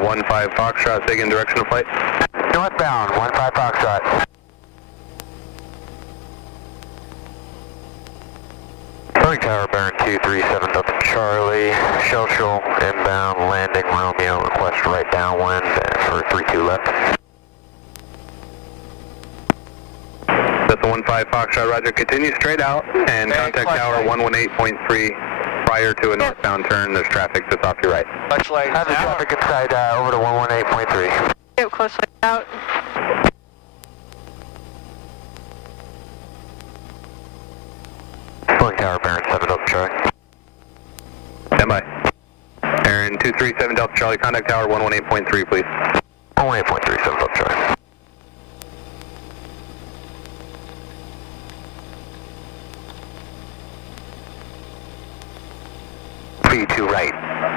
15 Foxtrot, SIG in direction of flight. Northbound, 15 Foxtrot. Contact Tower, Baron 237 Delta Charlie, Shell Shoal, inbound, landing Romeo, request right downwind for 32 left. That's the 15 Foxtrot, roger. Continue straight out and contact Tower 118.3 prior to a northbound turn. There's traffic just off your right. Clutch lights Have the traffic inside over to 118.3. Yep, close light out. Contact Tower, Baron 7 Delta Charlie. Stand by. Baron 237 Delta Charlie, contact Tower 118.3, please. 118.3, 7 Delta Charlie. .32 right.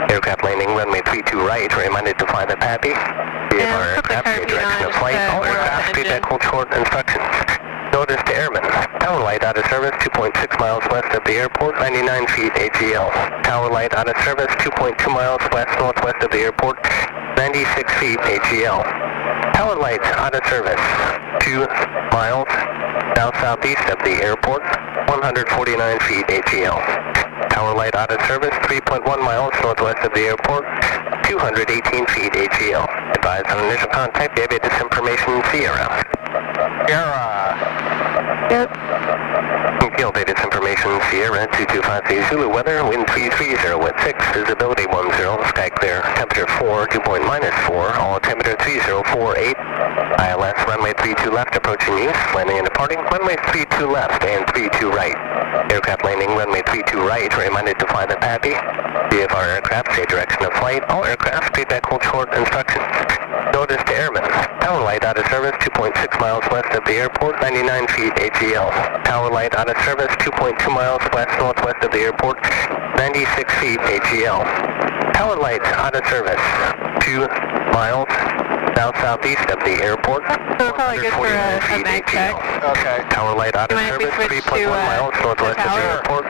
Aircraft landing runway 32 right. Reminded to fly the PAPI. VFR aircraft, change direction of flight. All aircraft, feedback hold short instructions. Notice to airmen. Tower light out of service 2.6 miles west of the airport, 99 feet AGL. Tower light out of service 2.2 miles west northwest of the airport, 96 feet AGL. Tower light out of service 2 miles south southeast of the airport, 149 feet AGL. Tower light out of service 3.1 miles northwest of the airport, 218 feet AGL. Advise on initial contact, David, this information, Sierra. Yep. Field data information, Sierra 2253 Zulu weather, wind 330 at 6, visibility 10, sky clear, temperature 4, dew point -4, all temperature 3048, ILS runway 32 left approaching use, landing and departing, runway 32 left and 32 right. Aircraft landing runway 32 right, reminded to fly the PAPI. VFR aircraft, say direction of flight, all aircraft, feedback hold short instructions. Notice to airmen. Tower light out of service 2.6 miles west of the airport, 99 feet AGL. Tower light out of service 2.2 miles west northwest of the airport, 96 feet AGL. Tower light out of service 2 miles south southeast of the airport, So it's probably good for a mag check. Okay. Tower light out of service 3.1 miles northwest of the airport.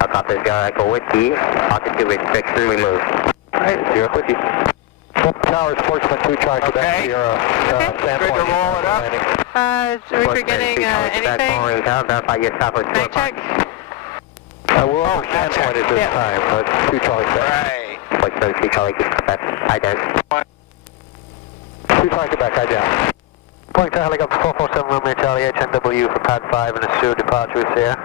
I'll copy Sierra Echo Whiskey. Altitude restriction removed. Alright, Sierra Whiskey. Tower, Sportsman 2, Charlie, Quebec, Sierra, Good to roll it up. Are we forgetting anything? Verify yourself with Mag check? We're over standpoint at this time, but 2 Charlie Quebec. Right. Sportsman 2 Charlie Quebec. Hi, Dan. 2 Charlie Quebec, hi, Dan. Going to helicopter 447 Romeo Charlie HNW for pad 5 and assured departure with Sierra.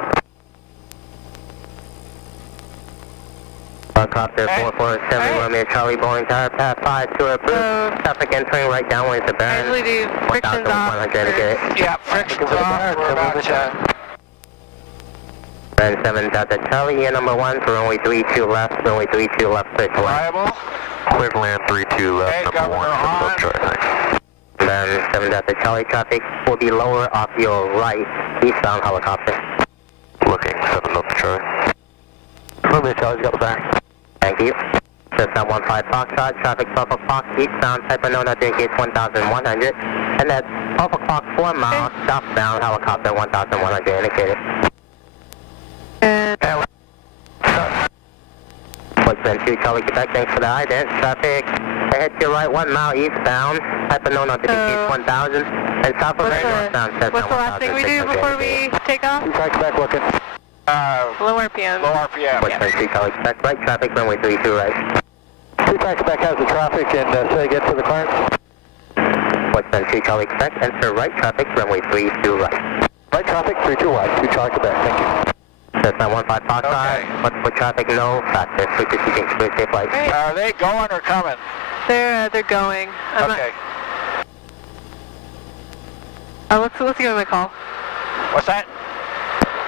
Helicopter 447 Romeo Charlie Boeing Tower pad 5 to approved. Traffic entering right downwind to I Baron. usually do frictions off. 1100 Yeah, frictions off. We're about to... Baron 7 Delta Charlie, year number 1 for runway 32 left, runway 32 left, clear to land. Reliable. Clear to land 32 left, Okay, number 1, Governor 7 Delta Charlie. Baron 7 Delta Charlie, traffic will be lower off your right, eastbound helicopter. Looking, 7 Delta Charlie. Romeo Charlie's got the back. Thank you. Cessna 15 Foxtrot, traffic 12 o'clock eastbound, type of known gate 1100, and that's 12 o'clock 4 miles, southbound helicopter 1100 indicated. Sportsman 2 Charlie Quebec, thanks for the ident. Traffic ahead to your right 1 mile eastbound, type of known gate 1000, and south of northbound Cessna 1000. What's the last thing we do before we take off? 2 Charlie Quebec looking. Low RPM. Low RPM. Sportsman 2 Charlie Quebec, right traffic, runway 32 right. 2 Charlie Quebec has the traffic and say again for the climb. Sportsman 2 Charlie Quebec, enter right traffic, runway 32 right. Right traffic, 32 right, 2 Charlie Quebec, thank you. Cessna 15 Foxtrot, what's for traffic, no factor, switch to seeking clear safe flight. Are they going or coming? They're going. Okay. Let's give them a call. What's that?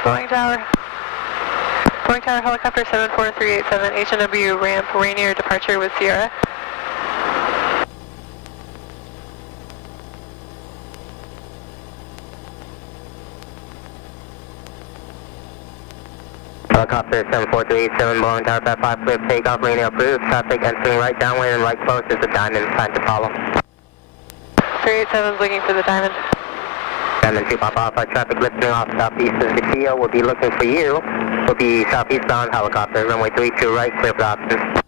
Boeing Tower. Boeing Tower helicopter 74387 HNW ramp Rainier departure with Sierra. Helicopter 74387 Boeing Tower pad 5 clear takeoff, Rainier approved, traffic entering right downwind and right close is the Diamond, time to follow. 387's looking for the Diamond. Diamond 2 Papa Alpha, traffic lifting off southeast of the CEO will be looking for you. Will be southeastbound helicopter, runway 32 right, clear for options.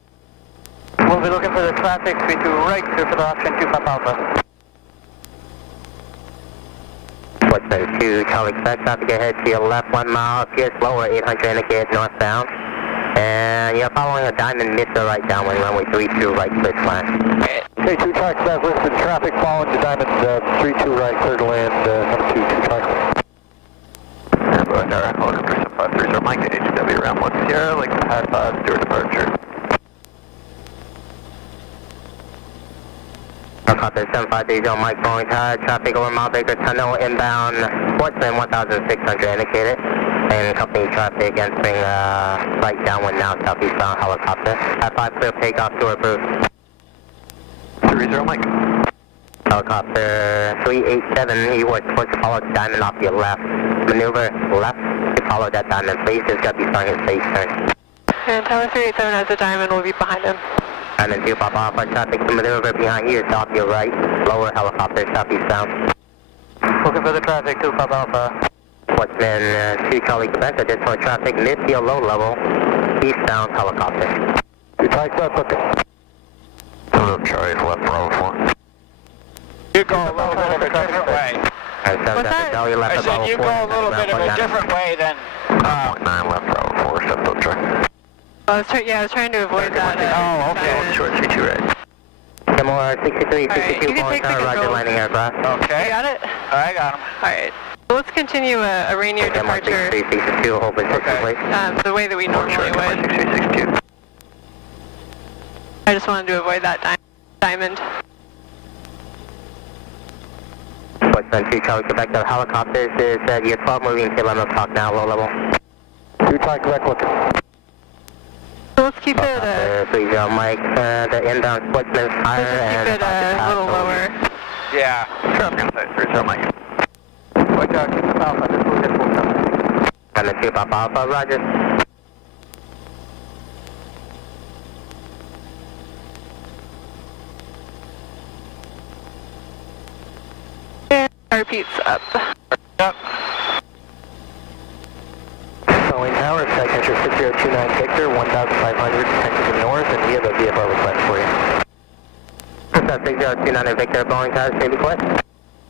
be looking for the traffic, 32 right, clear for the option 25 Alpha. Western 2, Charlie Quebec, traffic ahead to your left 1 mile, appears slower, 800 indicated northbound. And you're following a diamond missile right downwind, runway 32 right, clear to land. Okay, 2 Charlie Quebec, listen, traffic following the diamond 32 right, clear to land, number 2, 2 Charlie Quebec. Ambulance Tower, helicopter 7530 Mike, HW round 1 Sierra, Lake pad 5, Stewart departure. Helicopter 7530 Mike, Boeing Tower, traffic over Mount Baker Tunnel, inbound, Sportsman 1600 indicated. And company traffic entering right downwind now, southeastbound helicopter. At 5 clear takeoff to approved. 30 Mike. Helicopter 387, you were supposed to follow the diamond off your left. Maneuver left to follow that diamond, please. It's got to be starting his face turn. And Tower 387 has a diamond, we'll be behind him. Diamond 2 Papa Alpha, traffic to maneuver behind you, it's off your right. Lower helicopter, southeastbound. Looking for the traffic, 2 Papa Alpha. Sportsman 2 Charlie Quebec, additional traffic, mid-field low level, eastbound helicopter. 2 Charlie Quebec, looking. Charlie's left, Bravo 4. You go a little bit of a different way. What's that? I said you go a little bit of a different way than... 9 left, Bravo 4, step up track. I was trying to avoid that. Oh, okay. Short 32 right. Similar 63, Right, 62, you can take the Roger, controls. landing aircraft. Okay. You got it? I got him. Alright. So let's continue a Rainier departure 63, 62, hold position, please. the way that we normally would. 6362. I just wanted to avoid that diamond. Sportsman 2 Charlie Quebec, the helicopters is year 12, moving to 11 o'clock now, low level. 2 Charlie Quebec, looking. So let's keep it Helicopter 30 Mike, the inbound Sportsman higher and... let's just keep it a little lower. Yeah. Traffic inside, 30 Mike. Watch out, keep the Alpha, this will get full time. Diamond 2 Papa Alpha, roger. And our Pete's up. Yep. Boeing Tower, Sky Catcher 6029 Victor, 1500, 10 to the north, and we have a VFR request for you. 6029 Victor, Boeing Tower, same request.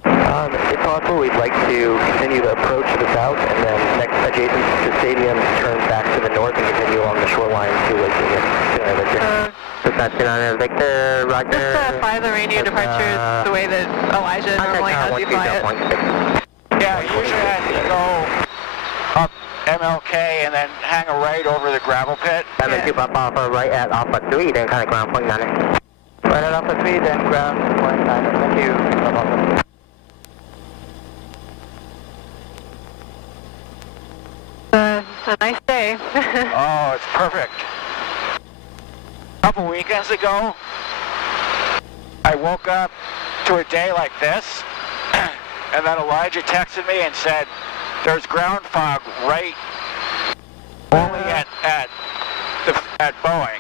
If possible, we'd like to continue to approach to the south, and then next adjacent to the stadium, turn back to the north and continue along the shoreline to Lake Union. 6029 Victor, roger. Just fly the Rainier departures the way that Elijah normally has you fly it. Yeah, usually I have to go up MLK and then hang a right over the gravel pit. Diamond 2 Papa Alpha, right at Alpha 3, then kind of ground point 9. Right at Alpha 3, then ground point 9. Thank you. A nice day. Oh, it's perfect. A couple weekends ago, I woke up to a day like this, and then Elijah texted me and said, there's ground fog right only at Boeing.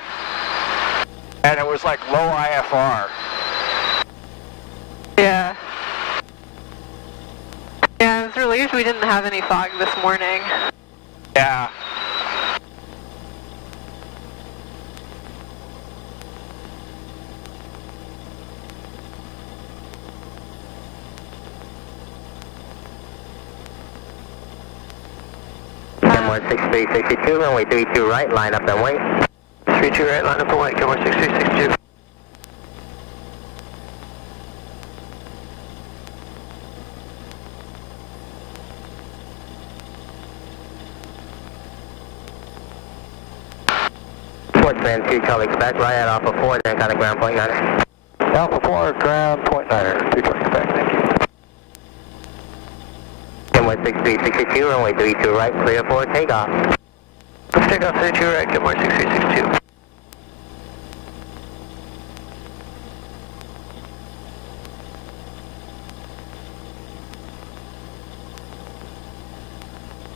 And it was like low IFR. Yeah. Yeah, I was relieved we didn't have any fog this morning. Yeah. Kenmore 6362, runway 32 right, line up and wait. 32 right, line up and wait, Kenmore 6362. Sportsman 2 Charlie Quebec, right at Alpha 4, then kind of ground point 9. Alpha 4, ground point 9, 2 Charlie Quebec, thank you. Kenmore 6362, runway 32 right, clear for takeoff. Let's take off 32 right, Kenmore 6362.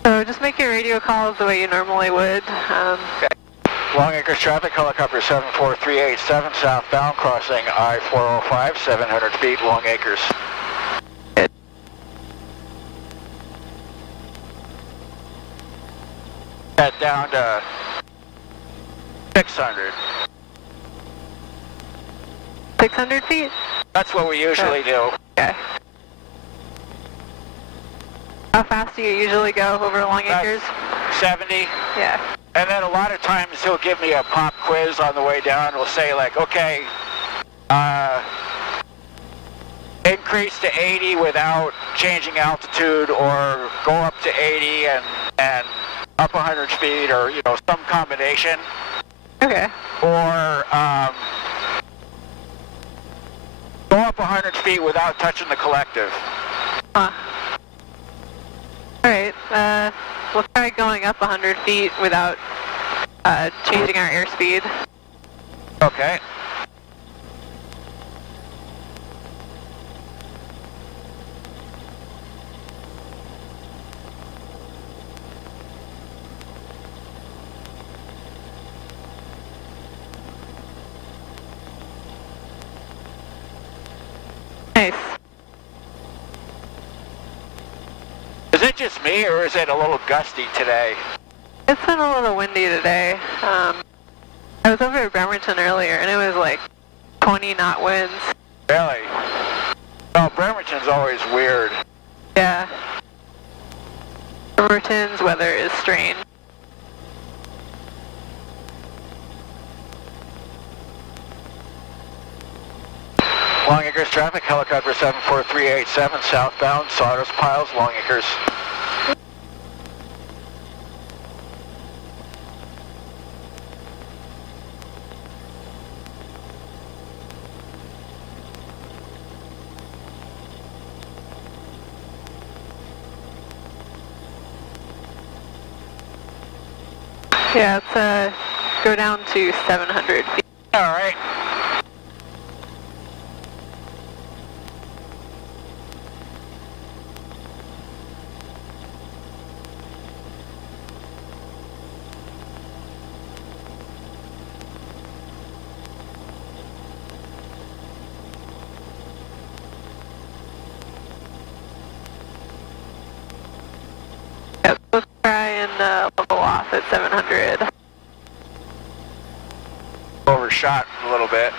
So just make your radio calls the way you normally would. Long Acres traffic, helicopter 74387, southbound, crossing I-405, 700 feet, Long Acres. Head down to 600. 600 feet? That's what we usually do. Okay. How fast do you usually go over Long Acres? 70. Yeah. And then a lot of times he'll give me a pop quiz on the way down. We'll say like, okay, increase to 80 without changing altitude, or go up to 80 and up 100 feet, or, you know, some combination. Okay. Or go up 100 feet without touching the collective. Huh. Alright, we'll try going up 100 feet without changing our airspeed. Okay. Nice. Is it just me, or is it a little gusty today? It's been a little windy today. I was over at Bremerton earlier, and it was like 20 knot winds. Really? Oh, Bremerton's always weird. Yeah. Bremerton's weather is strange. Long Acres traffic, helicopter 74387, southbound, Sawdust Piles, Long Acres. Yeah, it's go down to 700 feet. All right. Yep, let's try and level off at 700. Overshot a little bit.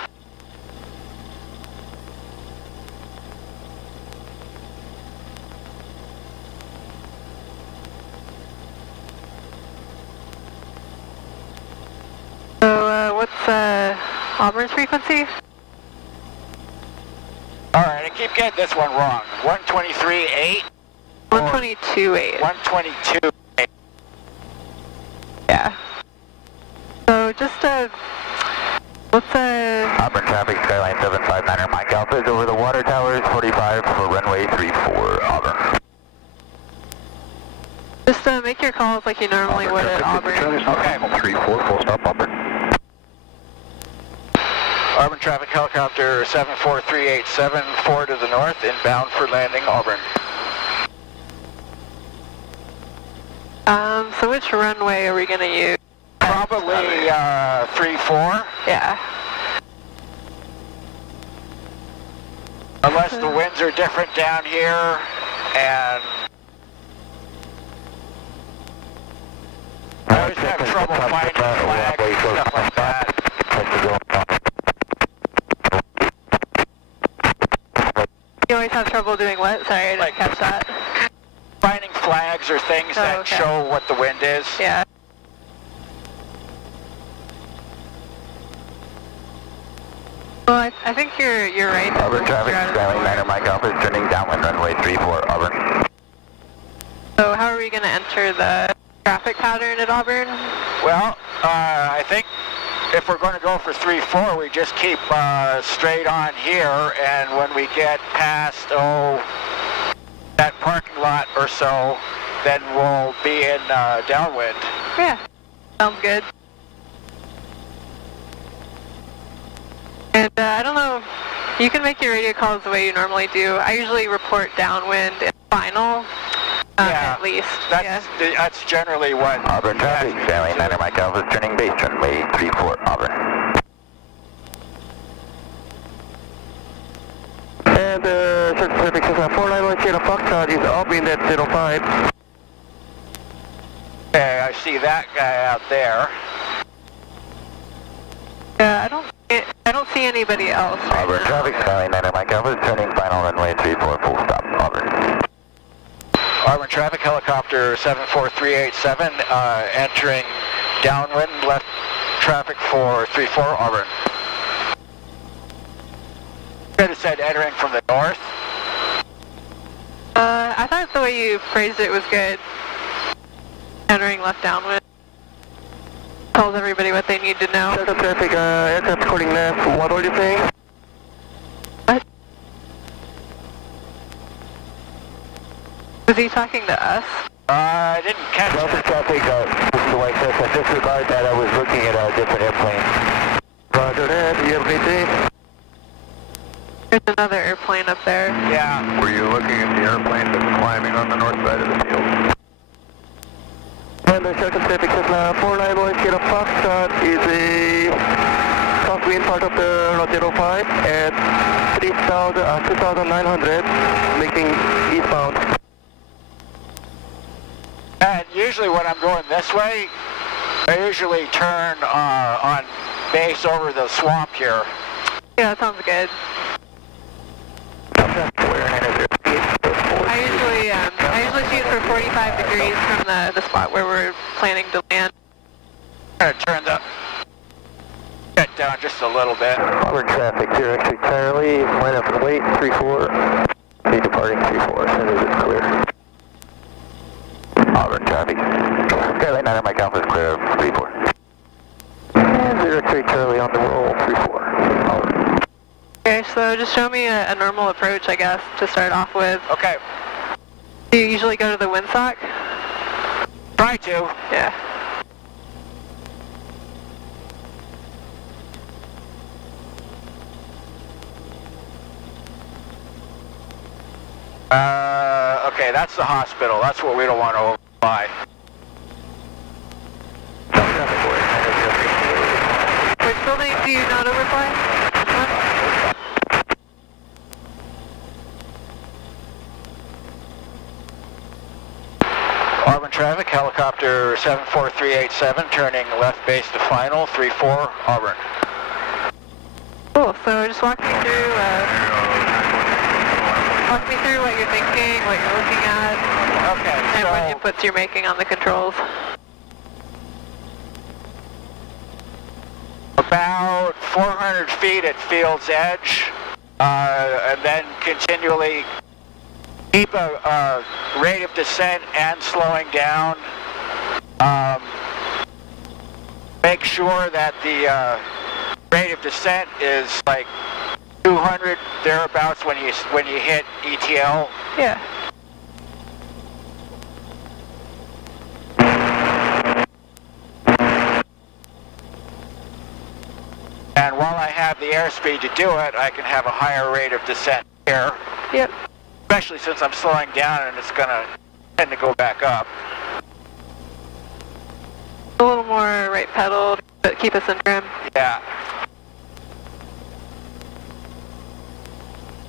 So, what's Auburn's frequency? All right, I keep getting this one wrong. 123.8? 122.8. 122.8. Yeah. So, just let's Auburn traffic, Skyline 759er, Mike Alpha is over the water towers, 45 for runway 34, Auburn. just make your calls like you normally would at Auburn. Okay, 34, full stop, Auburn. Auburn traffic, helicopter 74387, 4 to the north, inbound for landing, Auburn. So which runway are we going to use? Probably 34, Yeah. unless the winds are different down here, and I always have trouble finding flags and stuff like that. You always have trouble doing what? Sorry, I didn't Like- catch that. Finding flags or things Oh, that okay. show what the wind is. Yeah. Well, I think you're right. Auburn traffic, You're out of Skyline order. 9er, Mike Alpha is turning downwind, runway 34, Auburn. So how are we going to enter the traffic pattern at Auburn? Well, I think if we're going to go for 3-4, we just keep straight on here, and when we get past, that parking lot or so, then we'll be in downwind. Yeah. Sounds good. And I don't know, you can make your radio calls the way you normally do. I usually report downwind in final, Yeah, at least. That's generally what... Auburn traffic, Skyline 9er, Mike Alpha is turning base, runway 34, Auburn. And Circle Pacific says 491 Sierra Foxtrot is Auburn at 05. Okay, I see that guy out there. I don't see see anybody else. Auburn traffic, Skylane 9 Mike Alpha, turning final runway 34, full stop, Auburn. Auburn traffic, helicopter 74387, entering downwind, left traffic for 34, Auburn. Could have said entering from the north. I thought the way you phrased it was good. Entering left downwind. Tells everybody what they need to know. Delta traffic, aircraft recording left, what were you saying? What? Was he talking to us? I didn't catch Delta that. traffic, this is the White Cessna, disregard that, I was looking at a different airplane. Roger that, do you have anything? There's another airplane up there. Yeah. Were you looking at the airplane that's climbing on the north side of the field? And the Delta traffic Cessna 491 Sierra Foxtrot is a crosswind part of the 05 at 2,900, making eastbound. And usually when I'm going this way, I usually turn on base over the swamp here. Yeah, that sounds good. I usually shoot for 45 degrees from the spot where we're planning to land. I'm gonna turn the jet down just a little bit. Auburn traffic, 0 Charlie, line up and wait, 34, be departing 34 as soon as it's clear. Auburn traffic, Skylane 9 Mike Alpha is clear of 34. And 0 Charlie on the roll, 34. Auburn. Okay, so just show me a normal approach, I guess, to start off with. Okay, Do you usually go to the windsock? try to. Yeah. Okay, that's the hospital. That's what we don't want to overfly. Which building do you not overfly? This one? Auburn traffic, helicopter 74387, turning left base to final, 34, Auburn. Cool, so just walk me through what you're thinking, what you're looking at, Okay, and so what inputs you're making on the controls. about 400 feet at field's edge, and then continually keep a rate of descent and slowing down. Make sure that the rate of descent is like 200 thereabouts when you hit ETL. Yeah. And while I have the airspeed to do it, I can have a higher rate of descent here, Yep. especially since I'm slowing down and it's going to tend to go back up. A little more right pedal, but keep us in trim. Yeah.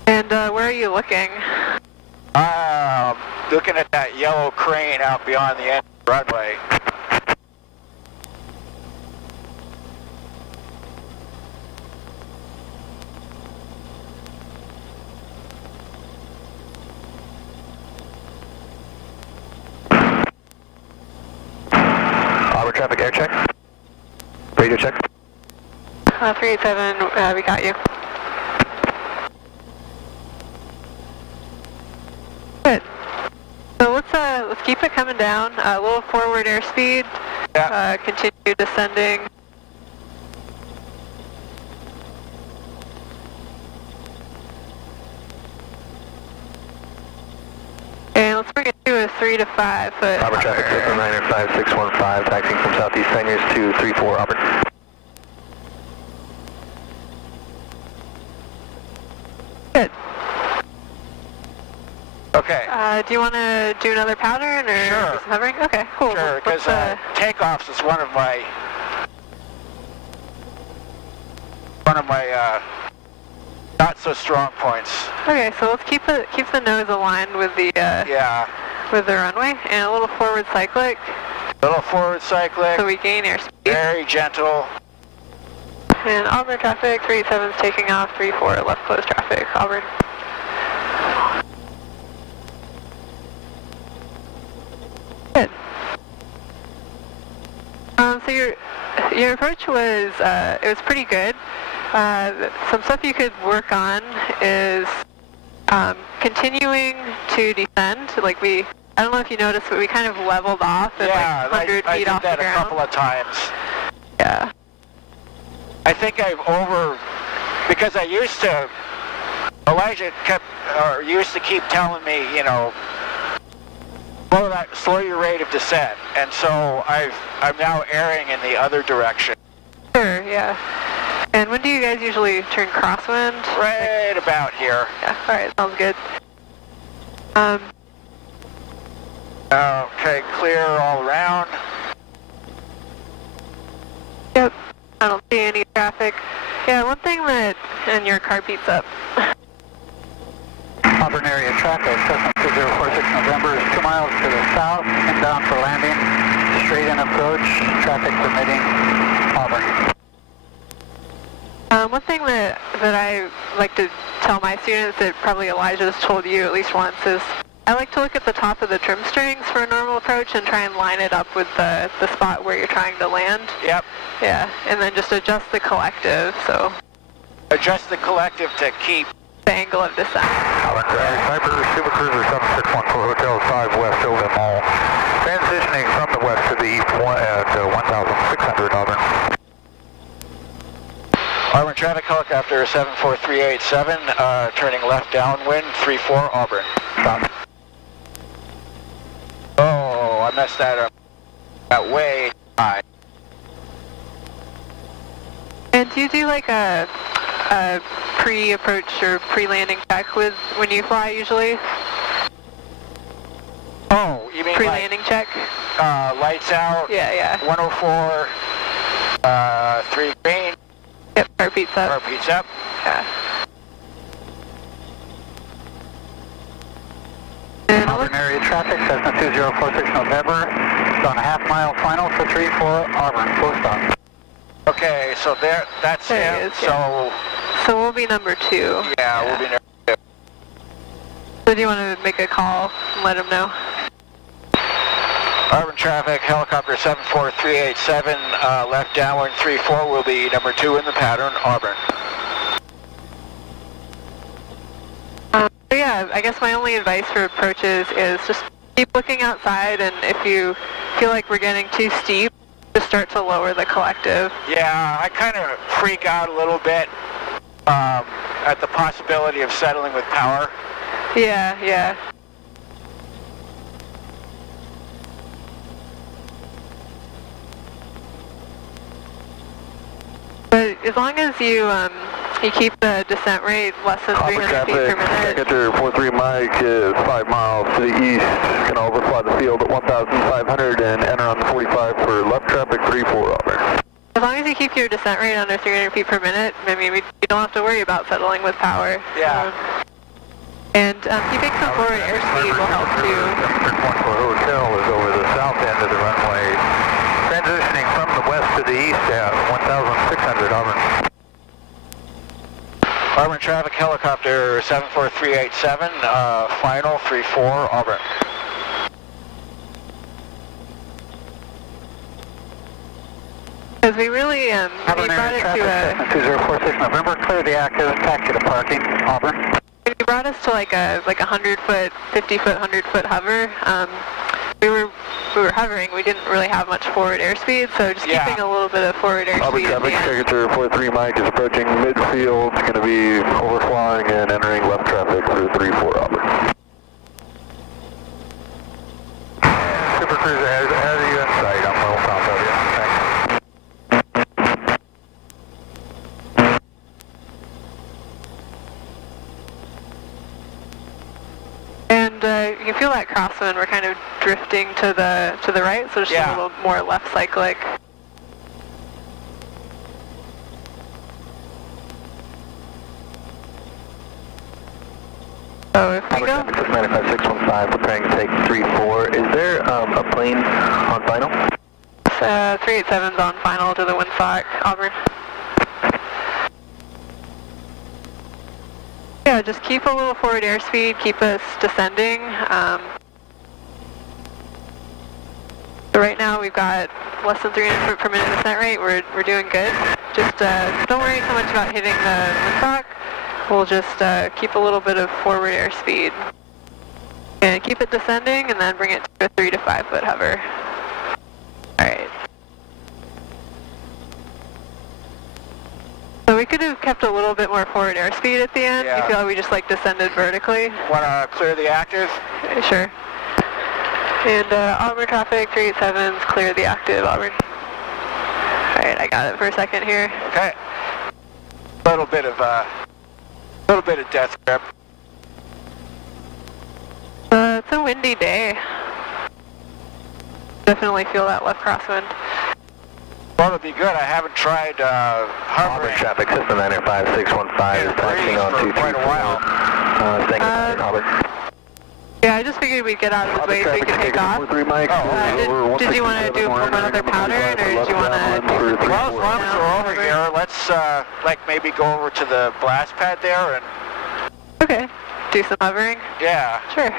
And where are you looking? Looking at that yellow crane out beyond the end of the runway. Auburn traffic air check. Radio check. 387, we got you. Good. So let's keep it coming down. A little forward airspeed. Yeah. Continue descending. And let's bring it to a 3 to 5 foot. Auburn traffic, Cessna 95615, taxiing from Southeast Seniors to 34 Auburn. Good. Okay. Do you want to do another pattern or Sure. just hovering? Okay, cool. Sure, because takeoffs is one of my not so strong points. Okay, so let's keep the nose aligned with the Yeah. with the runway and a little forward cyclic Little forward cyclic, so we gain airspeed. very gentle. And Auburn traffic, 387 is taking off, 34 left close traffic, Auburn. Good. So your approach was, it was pretty good. Some stuff you could work on is continuing to descend. Like I don't know if you noticed, but we kind of leveled off at like 100 feet off the ground. Yeah, I did that a couple of times. Yeah. I think because Elijah used to keep telling me, you know, slow your rate of descent, and so I'm now erring in the other direction. Sure, yeah. And when do you guys usually turn crosswind? Right about here. Yeah, alright, sounds good. Okay, clear all around. Yep, I don't see any traffic. Yeah, one thing and your car beats up. Auburn area traffic, Cessna 2046 November is 2 miles to the south, inbound for landing, straight in approach, traffic permitting, Auburn. One thing that I like to tell my students, that probably Elijah's told you at least once, is I like to look at the top of the trim strings for a normal approach and try and line it up with the spot where you're trying to land. Yep. Yeah, and then just adjust the collective, so. Adjust the collective to keep The angle of descent. Sniper, Super Cruiser 7614 Hotel 5 West over the mall. Transitioning from the west to the east at 1,600 Auburn. Auburn traffic helicopter 74387, turning left downwind, 34 Auburn. Stop. Oh, I messed that up. That way high. And do you do like a pre-approach or pre-landing check when you fly usually? Oh, you mean pre-landing check? Lights out. Yeah. 104, 3 green. Yep, car beats up. Car beats up. Yeah. And Auburn area traffic, Cessna 2046 November. It's on a half-mile final for 34 Auburn, full stop. Okay, so that's there him. it is, yeah. So we'll be number 2. Yeah, we'll be number 2. So do you want to make a call and let them know? Auburn traffic, helicopter 74387, left downwind 34 will be number 2 in the pattern, Auburn. Yeah, I guess my only advice for approaches is just keep looking outside, and if you feel like we're getting too steep, just start to lower the collective. Yeah, I kind of freak out a little bit at the possibility of settling with power. Yeah. But as long as you keep the descent rate less than 300 feet per minute. Sector 43 Mike is 5 miles to the east. Going to overfly the field at 1,500 and enter on the 45 for left traffic 34 Auburn. As long as you keep your descent rate under 300 feet per minute, I mean, you don't have to worry about settling with power. Yeah. And keeping some forward airspeed will help too. 714 Hotel is over the south end of the runway. Transitioning from the west to the east at 1,600 Auburn. Auburn traffic, helicopter 74387, final 34 Auburn. Because we really, we brought it to a... 2046 November, clear the active, taxi to parking, Auburn. When you brought us to like a 100-foot, 50-foot, 100-foot hover, we were hovering. We didn't really have much forward airspeed, so just keeping a little bit of forward airspeed. Auburn traffic, sector 43 Mike is approaching midfield. It's going to be overflying and entering left traffic through 34 Auburn. Super Cruiser has you in sight. I'm well top of you. Thanks. And you can feel that crosswind. We're kind of drifting to the right, so just a little more left cyclic. So if we go... 95615, preparing to take 34. Is there a plane on final? 387's on final to the windsock, Auburn. Yeah, just keep a little forward airspeed, keep us descending. So right now we've got less than 300 foot per minute descent rate. We're doing good. Just don't worry so much about hitting the windsock. We'll just keep a little bit of forward airspeed. And keep it descending and then bring it to a 3 to 5 foot hover. Alright. So we could have kept a little bit more forward airspeed at the end. Yeah. You feel like we just like descended vertically. Want to clear the active? Sure. And Auburn traffic, 387's clear the active, Auburn. Alright, I got it for a second here. Okay. A little bit of death grip. It's a windy day. Definitely feel that left crosswind. Well, it'd be good. I haven't tried hovering. Auburn traffic, system 95615 is taxing on for quite a while. Staying in Auburn. Yeah, I just figured we'd get out of his way so we could take off. Did you want to do another pattern, or did you want to... Well, as long as we're over here, let's like maybe go over to the blast pad there and... Okay. Do some hovering? Yeah. Sure.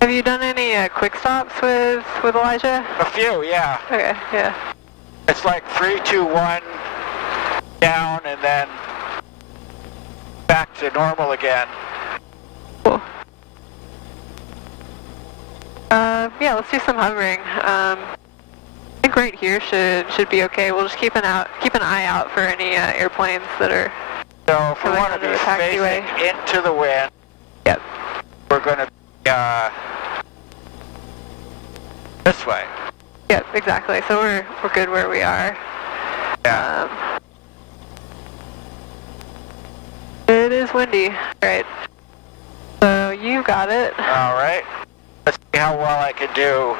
Have you done any quick stops with Elijah? A few, yeah. Okay, yeah. It's like 3, 2, 1, down, and then back to normal again. Cool. Yeah, let's do some hovering. I think right here should be okay. We'll just keep an eye out for any airplanes that are... So if we coming want to under be the taxiway. facing into the wind, Yep. we're going to be this way. Yep, exactly. So we're good where we are. Yeah. It is windy. Right. So you got it. All right. Let's see how well I can do.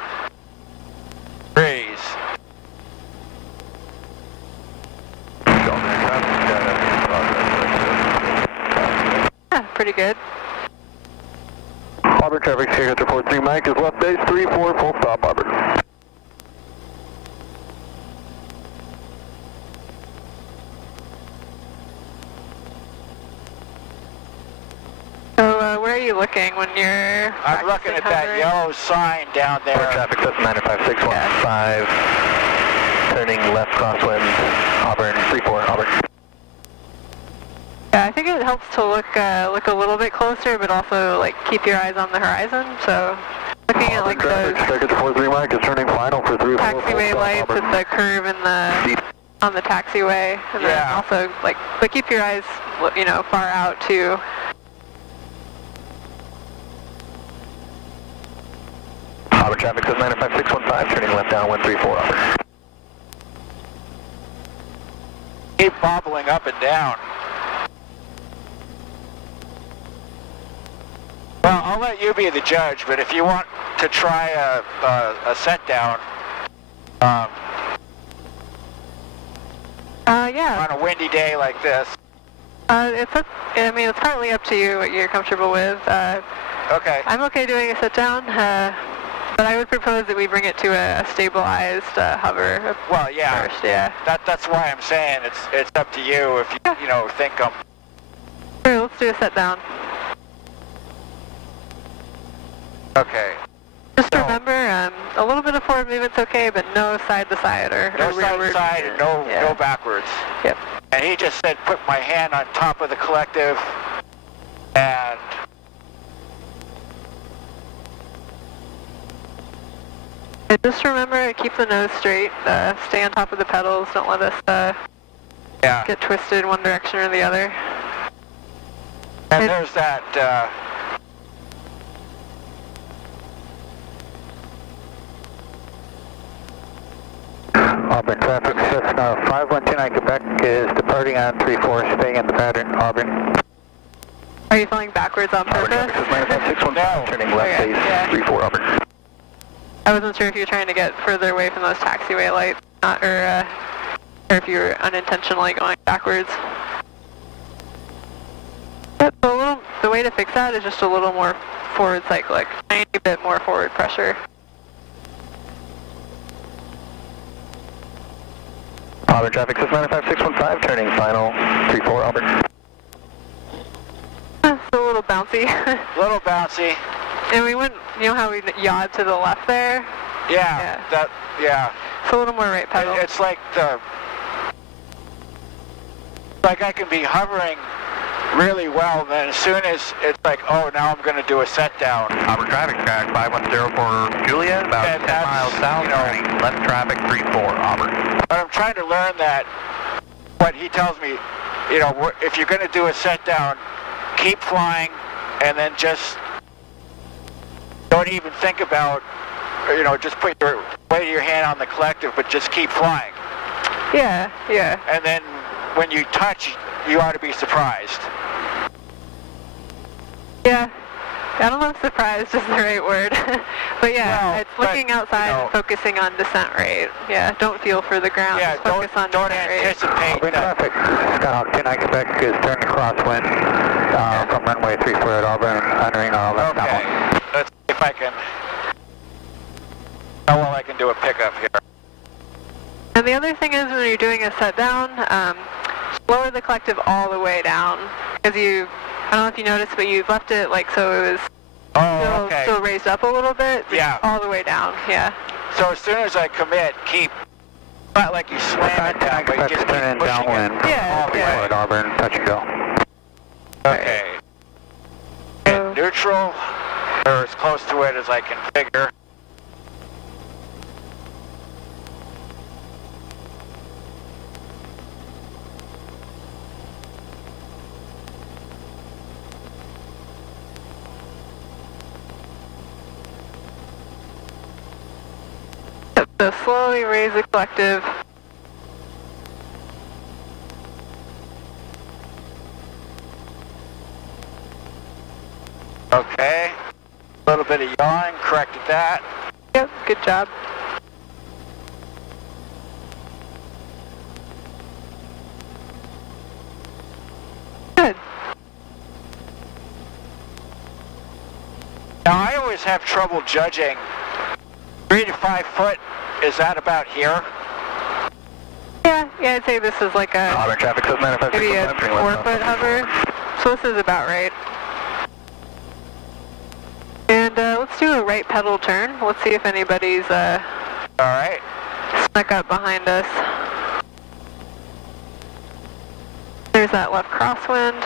Breeze. Yeah, pretty good. Auburn traffic, Signature 43 Mike is left base 34, full stop Auburn. So where are you looking when you're... I'm looking at that yellow sign down there. Auburn traffic, system 95615, turning left crosswind, Auburn 34, Auburn. Yeah, I think it helps to look a little bit closer, but also like keep your eyes on the horizon. So looking at like those Signature 43 Mike is turning final for 3 taxiway lights with the curve and on the taxiway, and then Yeah. also like, but keep your eyes, you know, far out too. Auburn traffic says 95615, turning left down 134 Auburn. Keep bobbling up and down. Well, I'll let you be the judge, but if you want to try a set down Yeah. on a windy day like this. It's partly up to you what you're comfortable with. Okay. I'm okay doing a sit down, but I would propose that we bring it to a stabilized hover Well, yeah. first. Yeah. That's why I'm saying it's up to you if you think I'm. Sure, let's do a sit down. Okay. Just remember, a little bit of forward movement's okay, but no side to side or No side to rearward. side and no backwards. Yep. And he just said put my hand on top of the collective and And just remember, keep the nose straight, stay on top of the pedals, don't let us yeah. get twisted one direction or the other. And there's that Auburn traffic, 5129 Quebec is departing on 34, staying in the pattern, Auburn. Are you flying backwards on Auburn purpose? traffic says 95615, No. turning left Okay, base yeah. 34 Auburn. I wasn't sure if you were trying to get further away from those taxiway lights, or if you were unintentionally going backwards. Yep, so the way to fix that is just a little more forward cyclic, tiny bit more forward pressure. Auburn traffic says 95615, turning final 34 Auburn. It's a little bouncy. Little bouncy. And we went, you know how we yawed to the left there? Yeah. Yeah. It's a little more right pedal. It's like like I can be hovering really well, then as soon as it's like, oh, now I'm going to do a set down. Auburn traffic, Skyhawk 5104 Juliet, about And 10 miles south, turning left traffic 34 Auburn. But I'm trying to learn that, what he tells me, you know, if you're going to do a set down, keep flying, and then just don't even think about, you know, just put your weight of your hand on the collective, but just keep flying. Yeah. And then when you touch, you ought to be surprised. Yeah. I don't know if surprised is the right word. But yeah, it's looking outside and focusing on descent rate. Yeah, don't feel for the ground. Yeah, just focus on don't descent rate. anticipate that. Traffic, Skyhawk 10 Quebec is turning crosswind from runway 34 at Auburn, entering left downwind. Okay, let's see if I can, how well I can do a pickup here. And the other thing is when you're doing a set down, lower the collective all the way down. Because I don't know if you noticed, but you left it like so it was still raised up a little bit. Yeah. All the way down, yeah. So as soon as I commit, keep, not like you slam it down, but you just keep pushing downwind. it. Yeah, all the yeah. way. At Auburn, touch and go. Okay. And neutral, or as close to it as I can figure. So slowly raise the collective. Okay. A little bit of yawing, corrected that. Yep, good job. Good. Now I always have trouble judging 3 to 5 foot. Is that about here? Yeah, I'd say this is like a Auburn traffic says manifest. maybe a 4-foot hover. So this is about right. And let's do a right pedal turn. Let's see if anybody's All right. snuck up behind us. There's that left crosswind.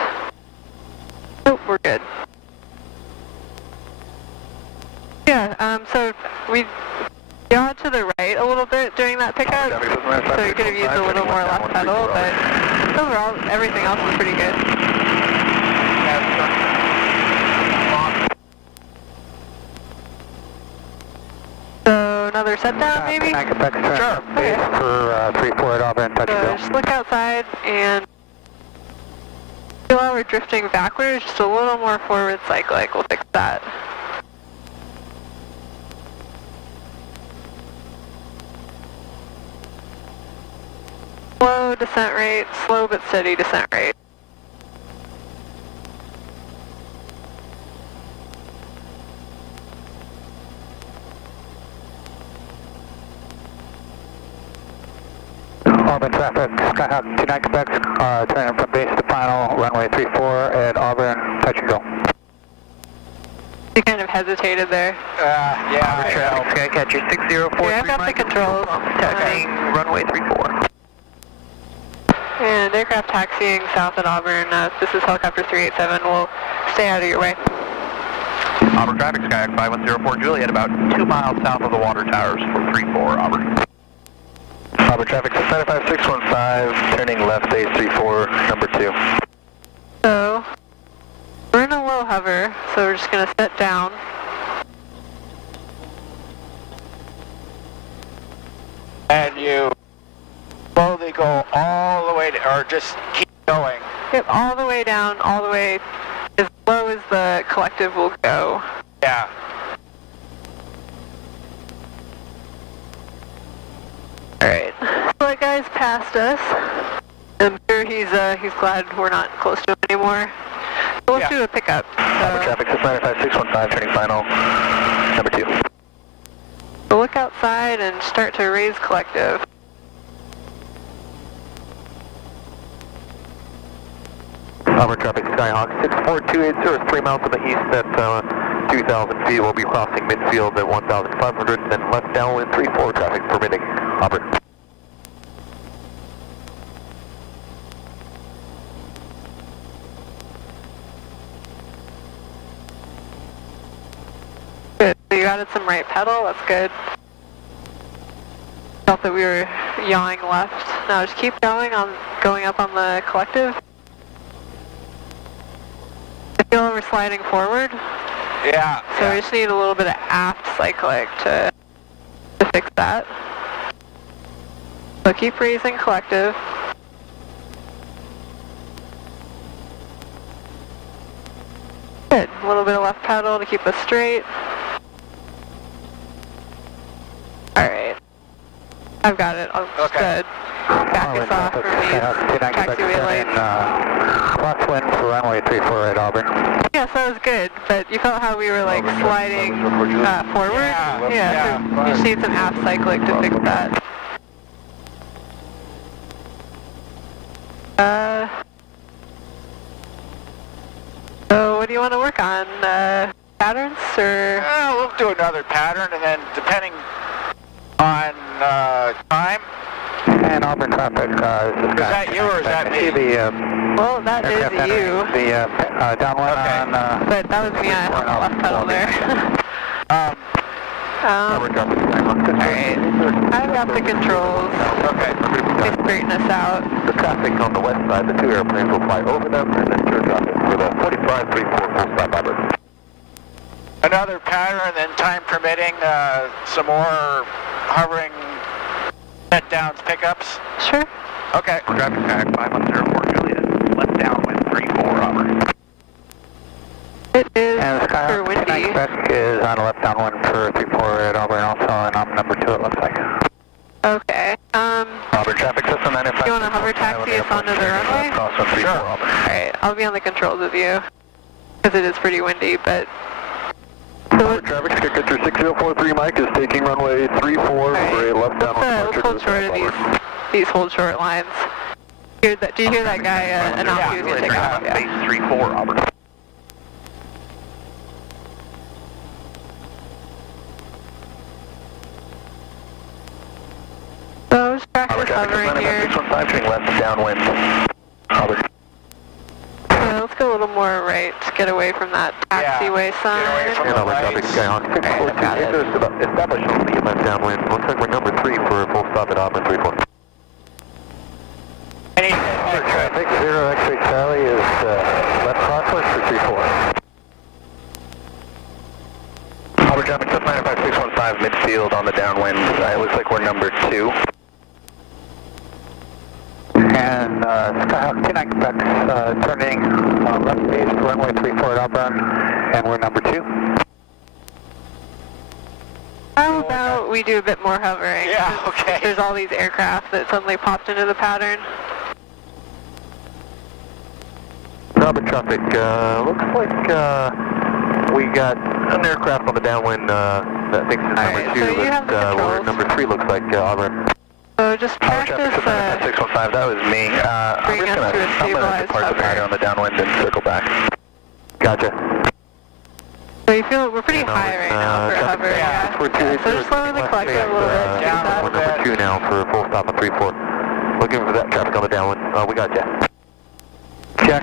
Oh, we're good. Yeah, so we yawed to the right a little bit during that pickup, so you could have used a little more left pedal, but overall, everything else is pretty good. So another set down, maybe? Sure. Okay. For 34 at Auburn, touch and So go. just look outside and feel how we're drifting backwards, just a little more forward cyclic. We'll fix that. Slow descent rate, slow but steady descent rate. Auburn traffic, Skyhawk 29 Quebec, turning from base to final, runway 34 at Auburn, touch and go. You kind of hesitated there. Yeah. Okay, catcher 6043. Yeah, I've got the controls. Taxiing runway 34. And aircraft taxiing south at Auburn. This is helicopter 387. We'll stay out of your way. Auburn traffic, Skyhawk 5104 Juliet, about 2 miles south of the water towers for 34 Auburn. Auburn traffic, 75615, turning left base 34, number 2. So, we're in a low hover, so we're just going to set down. And you slowly go all the way to, or just keep going. Yep, all the way down, all the way as low as the collective will go. Yeah. Alright, so that guy's passed us. I'm sure he's glad we're not close to him anymore. So let's do a pickup. Auburn traffic, 695-615, turning final, number 2. So look outside and start to raise collective. Auburn traffic, Skyhawk 64280 is 3 miles to the east at 2,000 feet. We'll be crossing midfield at 1,500, then left downwind 34 traffic permitting. Auburn. Good. So you added some right pedal. That's good. Felt that we were yawing left. Now just keep going up on the collective. I feel we're sliding forward. Yeah. So we just need a little bit of aft cyclic to fix that. So keep raising collective. Good. A little bit of left pedal to keep us straight. Alright. I've got it. Okay. Good. Back us off from these taxiway lanes. Crosswind for runway 34 at Auburn. Yes, that was good, but you felt how we were like sliding forward? Yeah, so you just need some aft cyclic to fix that. So what do you want to work on? Patterns or? We'll do another pattern, and then depending on time. And Auburn traffic Is that you or is that me? Well, that is you. The downwind on... But that was me on the left pedal there. Alright. I've got the controls. Okay. They straighten us out. The traffic on the west side, the 2 airplanes will fly over them and then turn traffic for the 4534 full stop Auburn. Another pattern, then time permitting, some more hovering set downs pickups. Sure. Okay. Traffic Skyhawk 5104 Juliet, left downwind 34 Auburn. It is And the super Skyhawk windy. Spec is on a left downwind for 34 at Auburn also, and I'm number 2 it looks like. Okay. Auburn traffic system 95. You want to hover taxi us onto the runway? Sure. Alright, I'll be on the controls with you. Because it is pretty windy, but... So Traffic Sketcher 6043 Mike is taking runway 34 for a left downwind. let's hold short of these hold short lines. Do you hear that guy announce he was going to take off? Base 34 Auburn. So just practice hovering here. 615 turning left downwind. Auburn. Let's go a little more right to get away from that taxiway sign. Get away from And the Auburn traffic lights. Skyhawk 642 established on the left downwind. Looks like we're number 3 for a full stop at Auburn 34. Auburn traffic 0 X-ray Charlie is left crosswind for 34. Auburn traffic 695 615 midfield on the downwind. It looks like we're number 2. And Skyhawk 29 Quebec turning left base runway 34 at Auburn, and we're number 2. How about we do a bit more hovering? Yeah, okay. There's all these aircraft that suddenly popped into the pattern. Auburn traffic, looks like we got an aircraft on the downwind that thinks it's number 2, so you have the we're controls. number 3 looks like Auburn. So just practice 615, that was me. I'm bring just us to a gonna stabilized depart the hover. pattern on the downwind and circle back. Gotcha. So you feel we're pretty high right now for hover, yeah. So just lower the collective a little bit. Down We're number 2 now for a full stop at 34. Looking for that traffic on the downwind. We got you. Check.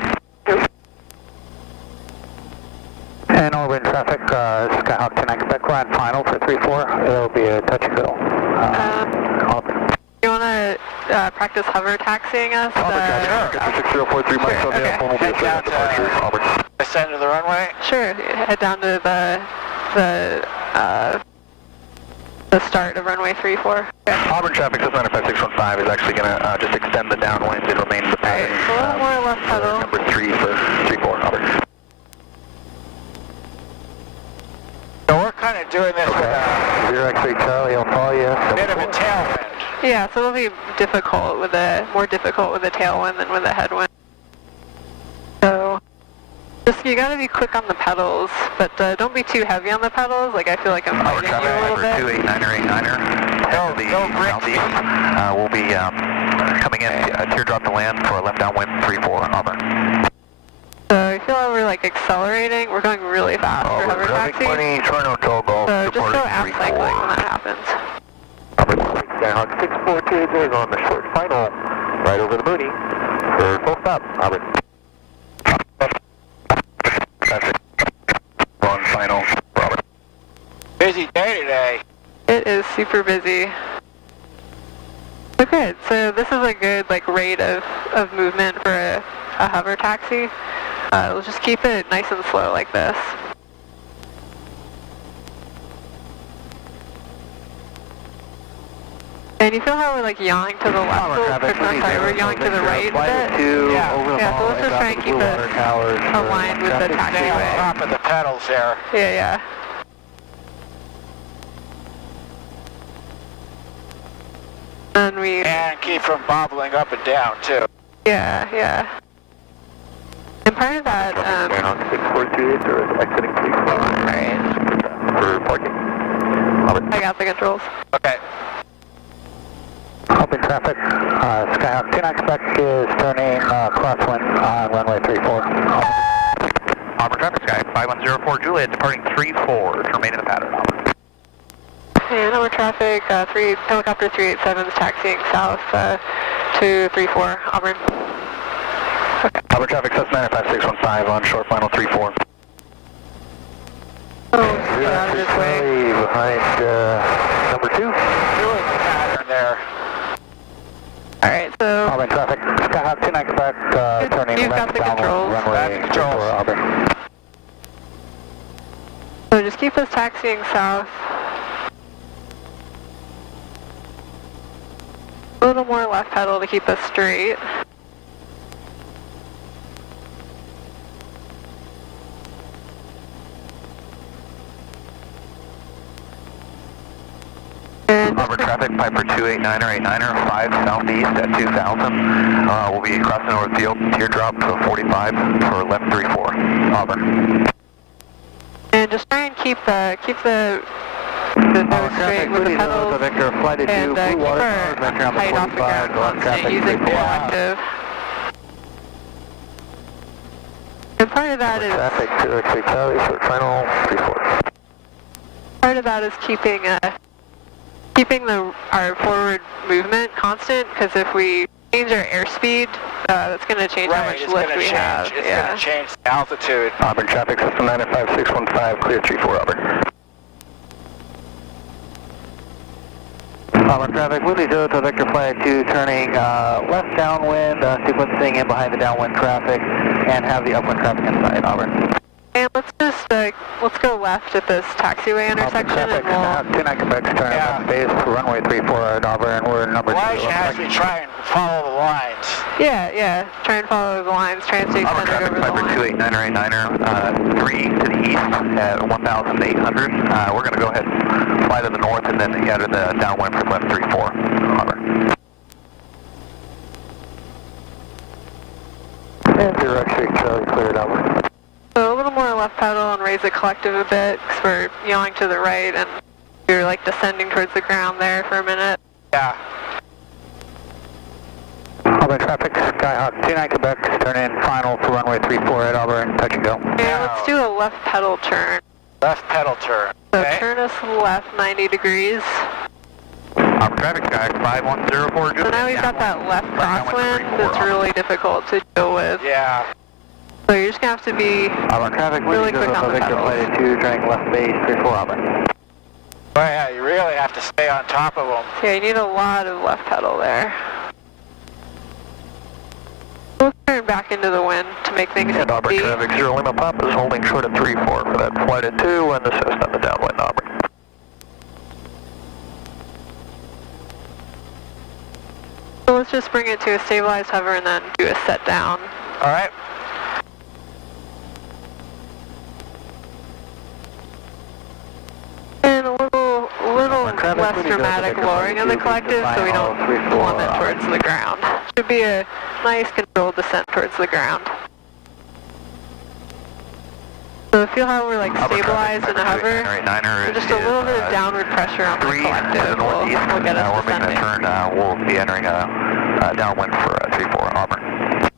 And Auburn traffic, Skyhawk 29 Quebec line final for 34. It'll be a touch and go. You want to practice hover taxiing us? Sure. 6043 miles on the Okay. F1 will be a Head down departure. Auburn. Ascend to the runway. Sure. Head down to the start of runway 34. Okay. Auburn traffic 695 615 is actually going to just extend the downwind and remain in the pattern. Alright, so a little more left pedal. Number 3 for 34 Auburn. So we're kind of doing this with a 0 X-ray Charlie, I'll follow you. bit of a tailwind. Yeah, so it'll be more difficult with a tailwind than with a headwind. So, just you gotta be quick on the pedals, but don't be too heavy on the pedals. Like I feel like I'm fighting you a little bit. 289er 89er. Head to the southeast. We'll be coming in teardrop to land for a left downwind 34 Auburn. we're like accelerating, we're going really fast for hover taxi. Toronto Togo. So just go app cycling when that happens. Skyhawk 642 is on the short final, right over the Mooney, for full stop. Robert. On final, Robert. Busy day today. It is super busy. So good. So this is a good like rate of movement for a hover taxi. We'll just keep it nice and slow like this. And you feel how we're like yawing to the left, we're yawing to the right a bit? Yeah, so let's just try and keep it aligned with the Stay on taxiway. top of the pedals there. Yeah. And keep from bobbling up and down too. Yeah. And part of that, Skyhawk 642 is exiting 34. Alright. For parking. Robert. I got the controls. Okay. Open traffic. Skyhawk 29 Quebec is turning crosswind on runway 34. Auburn traffic, Sky 5104 Juliet, departing 34, remain in the pattern, Auburn. And over traffic, helicopter 387 is taxiing south to 34, Auburn. Okay. Auburn traffic, Cessna 95615 on short final 34. Oh, get out of this way. Behind number 2. Doing the pattern there. Alright, so... Auburn traffic, Skyhawk 29 Quebec, turning You've left got the down controls. runway 34, Auburn. So just keep us taxiing south. A little more left pedal to keep us straight. And Auburn traffic, Piper 289er, 89er, 5 southeast at 2000. We'll be crossing North Field, teardrop to 45 for left 34, Auburn. And just try and keep the nose straight with the pedals, and keep our height off the ground constant using full active. And part of that is keeping our forward movement constant, because if we change our airspeed, that's going to change how much lift we have. It's going to change the altitude. Auburn traffic, system 95615, clear 34, Auburn. Auburn traffic, Willie 0 to Victor Flight 2, turning left downwind, sequencing in behind the downwind traffic, and have the upwind traffic inside, Auburn. And let's go left at this taxiway intersection, and we'll... 29 Quebec, turning left base, runway 34 at Auburn, we're number 2. Elijah has me try and follow the lines. Yeah, try and follow the lines, try and stay Auburn centered traffic, over the Piper line. 289er, 89er, 3 to the east at 1,800. We're going to go ahead and fly to the north and then out of the downwind for left 34, Auburn. And direction, Charlie, cleared Auburn. So a little more left pedal and raise the collective a bit, because we're yawing to the right, and you're like descending towards the ground there for a minute. Yeah. Auburn traffic, Skyhawk 29 Quebec, turn in final for runway 34 at Auburn, touch and go. And let's do a left pedal turn. Left pedal turn. So Okay. turn us left 90 degrees. Auburn traffic, Sky 5104 Juliet. So now we've got that left crosswind that's really difficult to deal with. Yeah. So you're just going to have to be Auburn traffic, really quick on the Victor pedals. Flight 2, turning left base, 34 Auburn. Well, yeah, you really have to stay on top of them. Yeah, you need a lot of left pedal there. We'll turn back into the wind to make things And Auburn easy. traffic, 0 Lima Pop is holding short at 34 for that flight at 2 and the Cessna on the downwind, Auburn. So let's just bring it to a stabilized hover and then do a set down. All right. And a little less dramatic lowering of the collective so we don't plummet towards the ground. Should be a nice controlled descent towards the ground. So feel how we're like stabilized in a hover? So just a little bit of downward pressure on the collective will get us we're making a descending. turn. We'll be entering a downwind for 34 Auburn.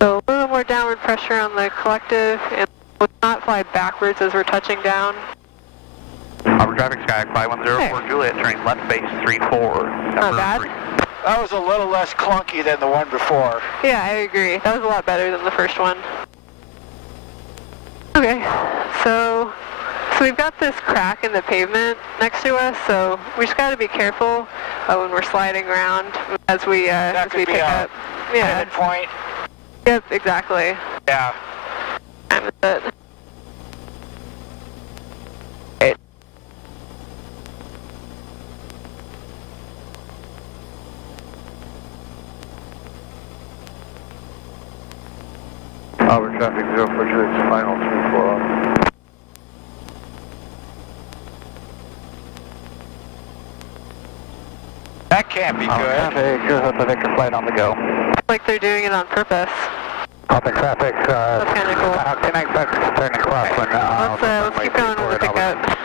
So a little more more downward pressure on the collective, and we'll not fly backwards as we're touching down. Auburn traffic, Sky 5104 Juliet, turning left base 34. Not bad. That was a little less clunky than the one before. Yeah, I agree. That was a lot better than the first one. Okay, so we've got this crack in the pavement next to us, so we just got to be careful when we're sliding around as we pick up. Yeah. Pivot point. Yep, exactly. Yeah. Time is it. Auburn traffic 04 Juliet's final 34. That can't be good. Traffic, Hotel Victor flight on the go. Like they're doing it on purpose. Auburn traffic, That's kind of cool. connect back turning crosswind. Let's keep going with the pickup.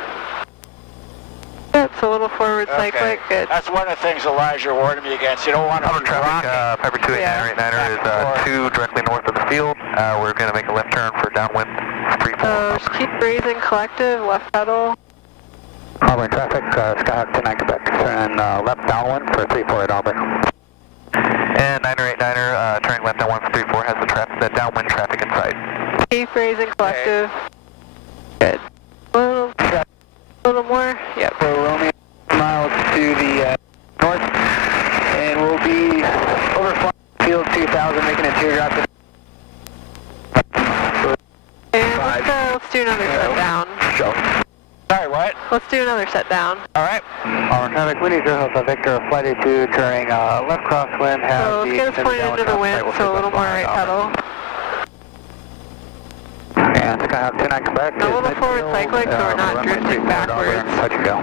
Yep, it's a little forward cyclic. Good. That's one of the things Elijah warned me against. You don't want to Auburn traffic, Piper 289 is 2 directly north of the field. We're going to make a left turn for downwind 34. So just keep raising collective, left pedal. Auburn traffic, Skyhawk 29 Quebec, turn left downwind for 34 at Auburn. And 989er, turning left downwind for 34 has the downwind traffic in sight. Keep raising collective. Good. A little more. Yep. So Romeo miles to the north, and we'll be overflying field 2000, making a teardrop. And let's do another set down. Sorry, what? Let's do another set down. All right. Auburn traffic, Winnie 0 Hotel Victor, flight 82, turning left crosswind. So let's get us pointed into the wind, so a little more right pedal. And Skyhawk 29 Quebec. A little forward cyclic, so we're not drifting backwards. Touch and go.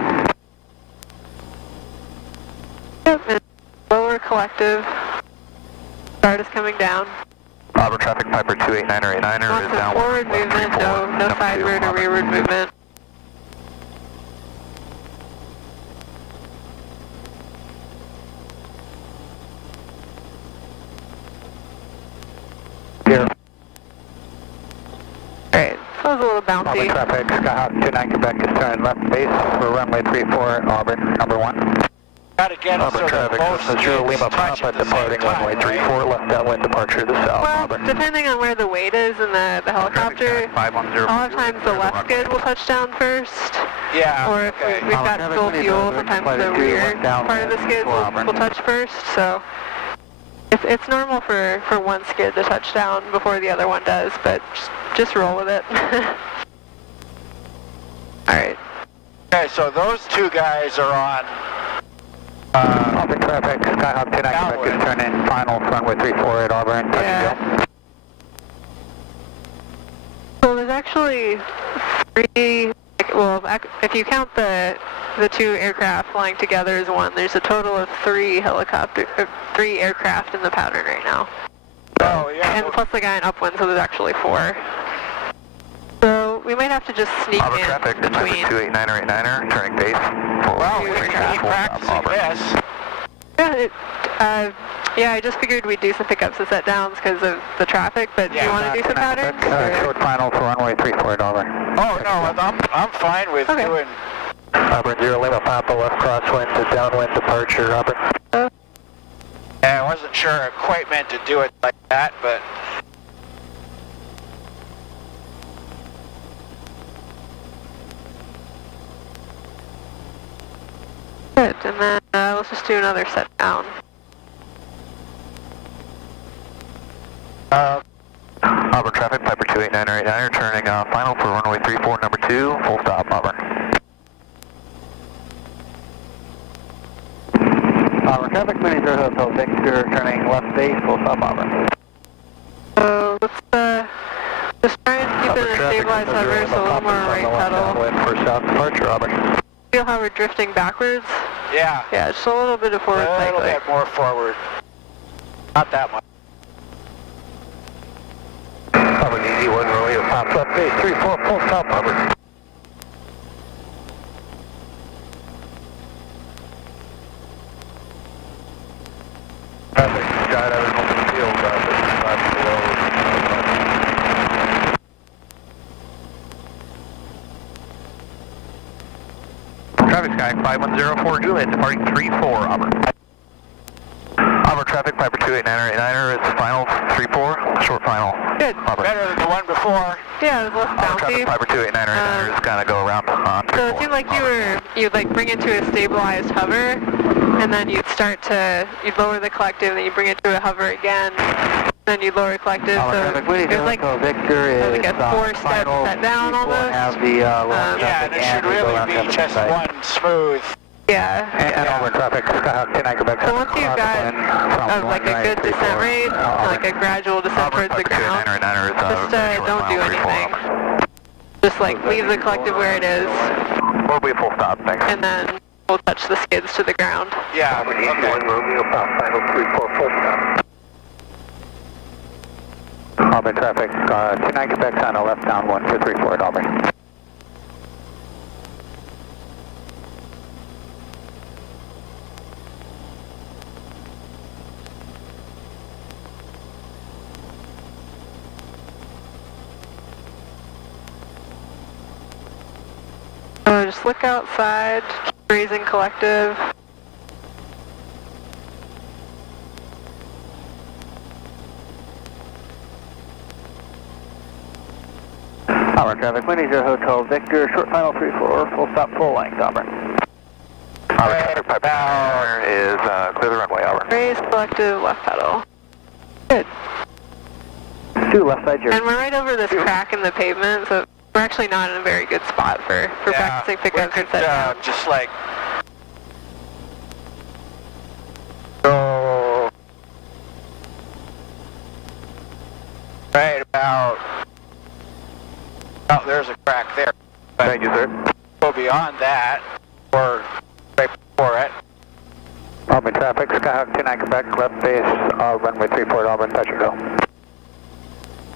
Yep, and lower collective. Start is coming down. Auburn traffic, Piper 289er, 89er Lots is of down. forward movement, no sideward or rearward movement. Here. Alright, so it was a little Auburn bouncy. traffic, Skyhawk 29 Quebec is turning left base for runway 34, Auburn, number 1. Got to get us so Auburn that traffic, both Cessna Zero speeds Lima touch Papa at the same departing time, runway right? 34, left downwind departure to south, Well, Auburn. depending on where the weight is in the helicopter, a lot of times the left skid will touch down first. Yeah. Or if okay. we've got full fuel, sometimes the rear part of the skid will touch first. So it's normal for one skid to touch down before the other one does, but just roll with it. Alright. Okay, so those two guys are on. Auburn traffic, Skyhawk 29 Quebec is turning final runway 34 at Auburn, touch and go. So there's actually three, well, if you count the two aircraft flying together as one, there's a total of three aircraft in the pattern right now. Oh, yeah. And plus the guy in upwind, so there's actually 4. So we might have to just sneak Auburn in traffic, between. Piper 289er, 89er, turning base for Well, we can keep practicing this. Yeah, yeah, I just figured we'd do some pickups and set downs because of the traffic, but do you want to do some patterns? Short final for runway 34 at Auburn. Oh, no, I'm fine with doing... Auburn 0 Lima Papa, left crosswind to downwind departure, Auburn. Yeah, I wasn't sure I quite meant to do it like that, but... Good, and then let's just do another set down. Auburn traffic, Piper 289er, 89er, turning final for runway 34, number 2, full stop, Auburn. Auburn traffic, Mini 0 Hotel Victor, turning left base, full stop, Auburn. So let's just try and keep it in a stabilized hover, so a little more right pedal. Downwind for south departure, Auburn. Feel how we're drifting backwards? Yeah. Yeah, just a little bit of forward A little cycling. bit more forward. Not that much. Auburn easy one, Romeo Pop, left base, 34, full stop, Auburn. Traffic, skydiving open field, 55 below, Traffic Sky 5104 Juliet, departing 34, Auburn. Auburn traffic, Piper 289er is final 34, short final. Good. Auburn. Better than the one before. Yeah, it was less Auburn traffic, bouncy. Piper 289er is gonna go around on 34. So it seemed like you'd like bring it to a stabilized hover, and then you'd you'd lower the collective, and then you bring it to a hover again, then you'd lower collective. Auburn So traffic, Winnie it was like Zero Victor is like a four-step final set down 34, almost. have the low Yeah, and traffic it should we go really around be traffic just side. one smooth. Yeah. And Auburn traffic, Skyhawk 10 Quebec. So once you've got like a good descent rate, like a gradual descent towards the ground, just don't do anything. Just like leave the collective where it is, We'll be full stop, thanks. and then we'll touch the skids to the ground. Yeah, okay. Romeo, final 34, full stop. Auburn traffic, 29 Quebec on a left down 1234 at Auburn. So just look outside, keep raising collective. Auburn traffic, Winnie Zero Hotel Victor, short final 34, full stop, full length, Auburn. Auburn traffic, Piper is clear the runway, Auburn. Raise collective, left pedal. Good. 2 left side, And we're right over this crack in the pavement, so we're actually not in a very good spot for practicing pickups and set down. Just like go right about. Oh, there's a crack there. But Thank you, sir. go beyond that, or right before it. Auburn traffic, Skyhawk 29 Quebec, left base, runway 34 at Auburn, touch and go.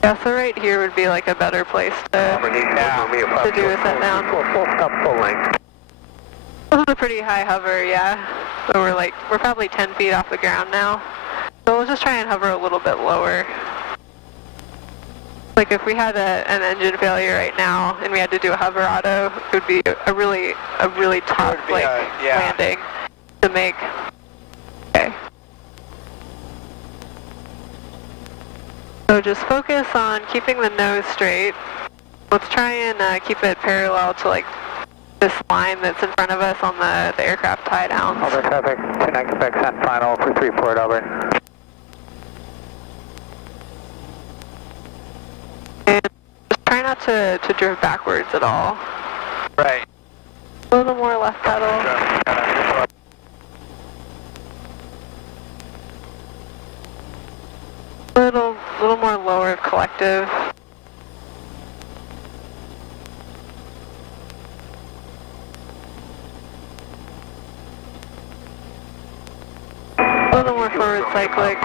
Yeah, so right here would be like a better place to do a set down. Full stop, full length. This is a pretty high hover, yeah. So we're probably 10 feet off the ground now. So we'll just try and hover a little bit lower. Like if we had an engine failure right now and we had to do a hover auto, it would be a really tough landing to make. Okay. So just focus on keeping the nose straight. Let's try and keep it parallel to like this line that's in front of us on the aircraft tie downs. Auburn traffic, 29 Quebec, on final for 34 at Auburn. And just try not to drift backwards at all. Right. A little more left pedal. Little more lower collective. A little more forward cyclic.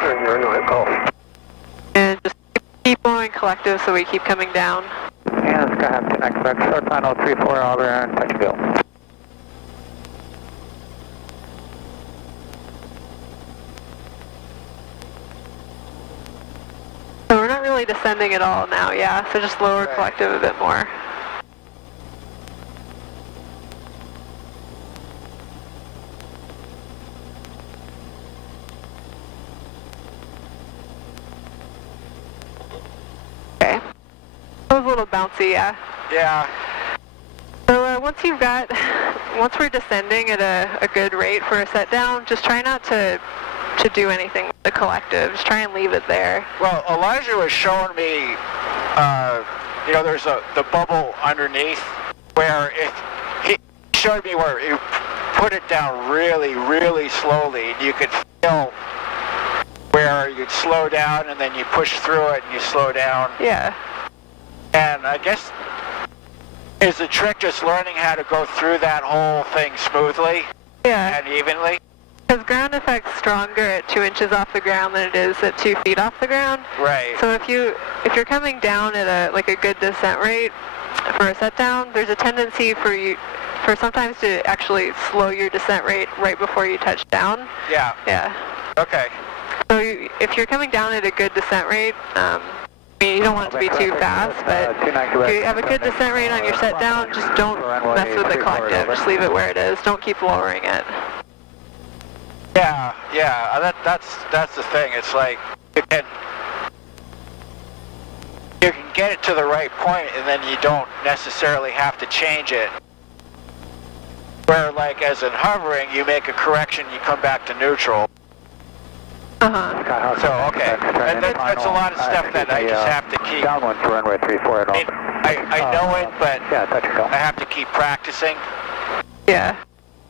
And just keep going collective so we keep coming down. And Skyhawk 29 Quebec, short final 34 Auburn, touch and go. So we're not really descending at all now, yeah, so just lower collective a bit more. Okay. That was a little bouncy, yeah. Yeah. So once we're descending at a good rate for a set down, just try not to do anything with the collective. Just try and leave it there. Well, Elijah was showing me, there's the bubble underneath where he showed me where you put it down really, really slowly, and you could feel where you'd slow down and then you push through it and you slow down. Yeah. And I guess is the trick just learning how to go through that whole thing smoothly Yeah. and evenly? Because ground effect's stronger at 2 inches off the ground than it is at 2 feet off the ground. Right. So if you're coming down at a good descent rate for a set down, there's a tendency for sometimes to actually slow your descent rate right before you touch down. Yeah. Yeah. Okay. So if you're coming down at a good descent rate, I mean, you don't want it to be too fast, but if you have a good descent rate on your set down, just don't mess with the collective. Just leave it where it is. Don't keep lowering it. Yeah, that's the thing. It's like you can get it to the right point, and then you don't necessarily have to change it. Where, like, as in hovering, you make a correction, you come back to neutral. So, okay, and that's a lot of stuff that I just have to keep. Downwind to runway 34 at all. I know it, but I have to keep practicing. Yeah.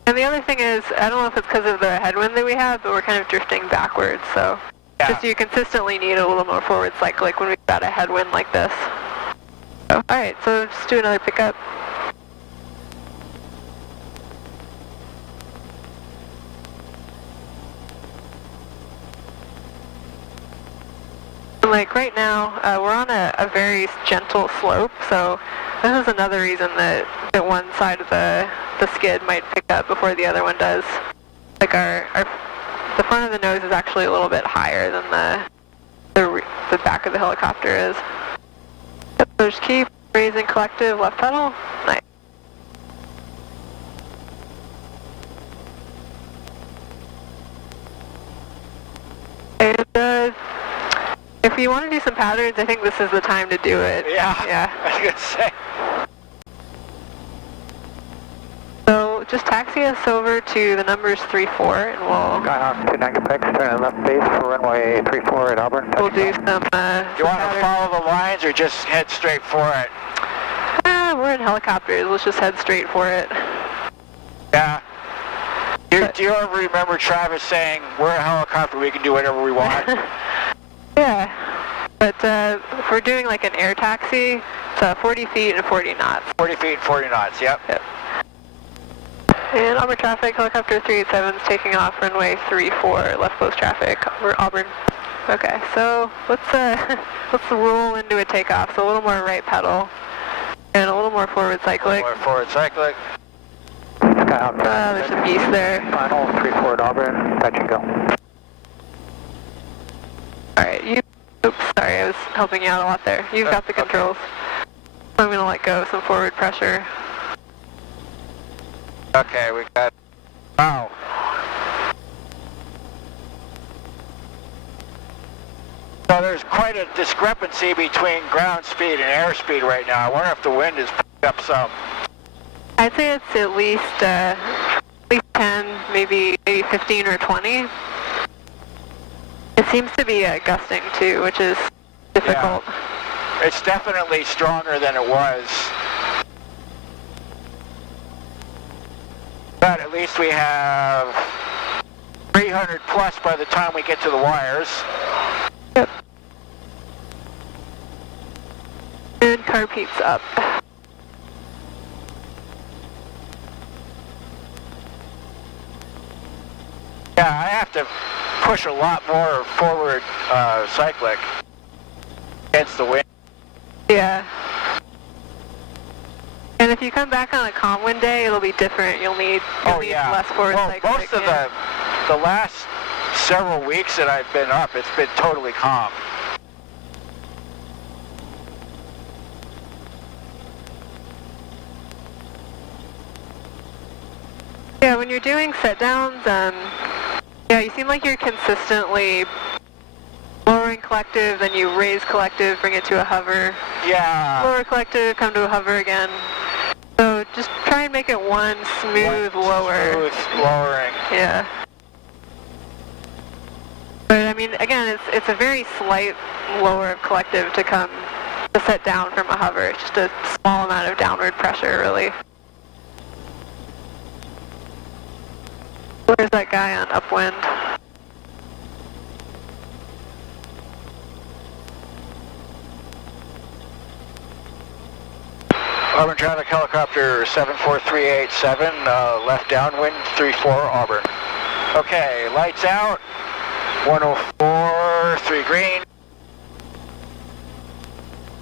And the other thing is, I don't know if it's because of the headwind that we have, but we're kind of drifting backwards, so just you consistently need a little more forward cyclic when we've got a headwind like this. So, alright, so just do another pickup. Like right now, we're on a very gentle slope, so this is another reason that one side of the skid might pick up before the other one does. Like the front of the nose is actually a little bit higher than the back of the helicopter is. Yep, so just keep raising collective left pedal. Nice. And if you want to do some patterns, I think this is the time to do it. Yeah. I was gonna say. So just taxi us over to the numbers 34, and we'll. Skyhawk 29 Quebec, turning left base for runway 34 at Auburn. We'll do some. You want to follow the lines or just head straight for it? We're in helicopters. Let's just head straight for it. Yeah. Do you ever remember Travis saying, "We're a helicopter. We can do whatever we want"? Yeah, but if we're doing like an air taxi, it's 40 feet and 40 knots. 40 feet, 40 knots, yep. And Auburn traffic, helicopter 387 is taking off runway 34, left close traffic over Auburn. Okay, so let's roll into a takeoff. So a little more right pedal and a little more forward cyclic. More forward cyclic. Skyhawk. There's some geese there. Final 34 at Auburn, touch and go. Alright, oops, sorry, I was helping you out a lot there. You've got the controls. Okay. I'm going to let go of some forward pressure. Okay, we got, wow. So there's quite a discrepancy between ground speed and airspeed right now. I wonder if the wind has picked up some. I'd say it's at least 10, maybe 15 or 20. It seems to be gusting too, which is difficult. Yeah. It's definitely stronger than it was. But at least we have 300 plus by the time we get to the wires. Yep. And carb heat's up. Yeah, I have to push a lot more forward cyclic against the wind. Yeah. And if you come back on a calm wind day, it'll be different. You'll need less forward cyclic. Most of the last several weeks that I've been up, it's been totally calm. Yeah, when you're doing set downs, yeah, you seem like you're consistently lowering collective, then you raise collective, bring it to a hover. Yeah. Lower collective, come to a hover again. So just try and make it one smooth lower. Smooth lowering. Yeah. But I mean, again, it's a very slight lower of collective to set down from a hover. It's just a small amount of downward pressure, really. Where's that guy on upwind? Auburn traffic helicopter 74387, left downwind 34 Auburn. Okay, lights out, 104, 3 green.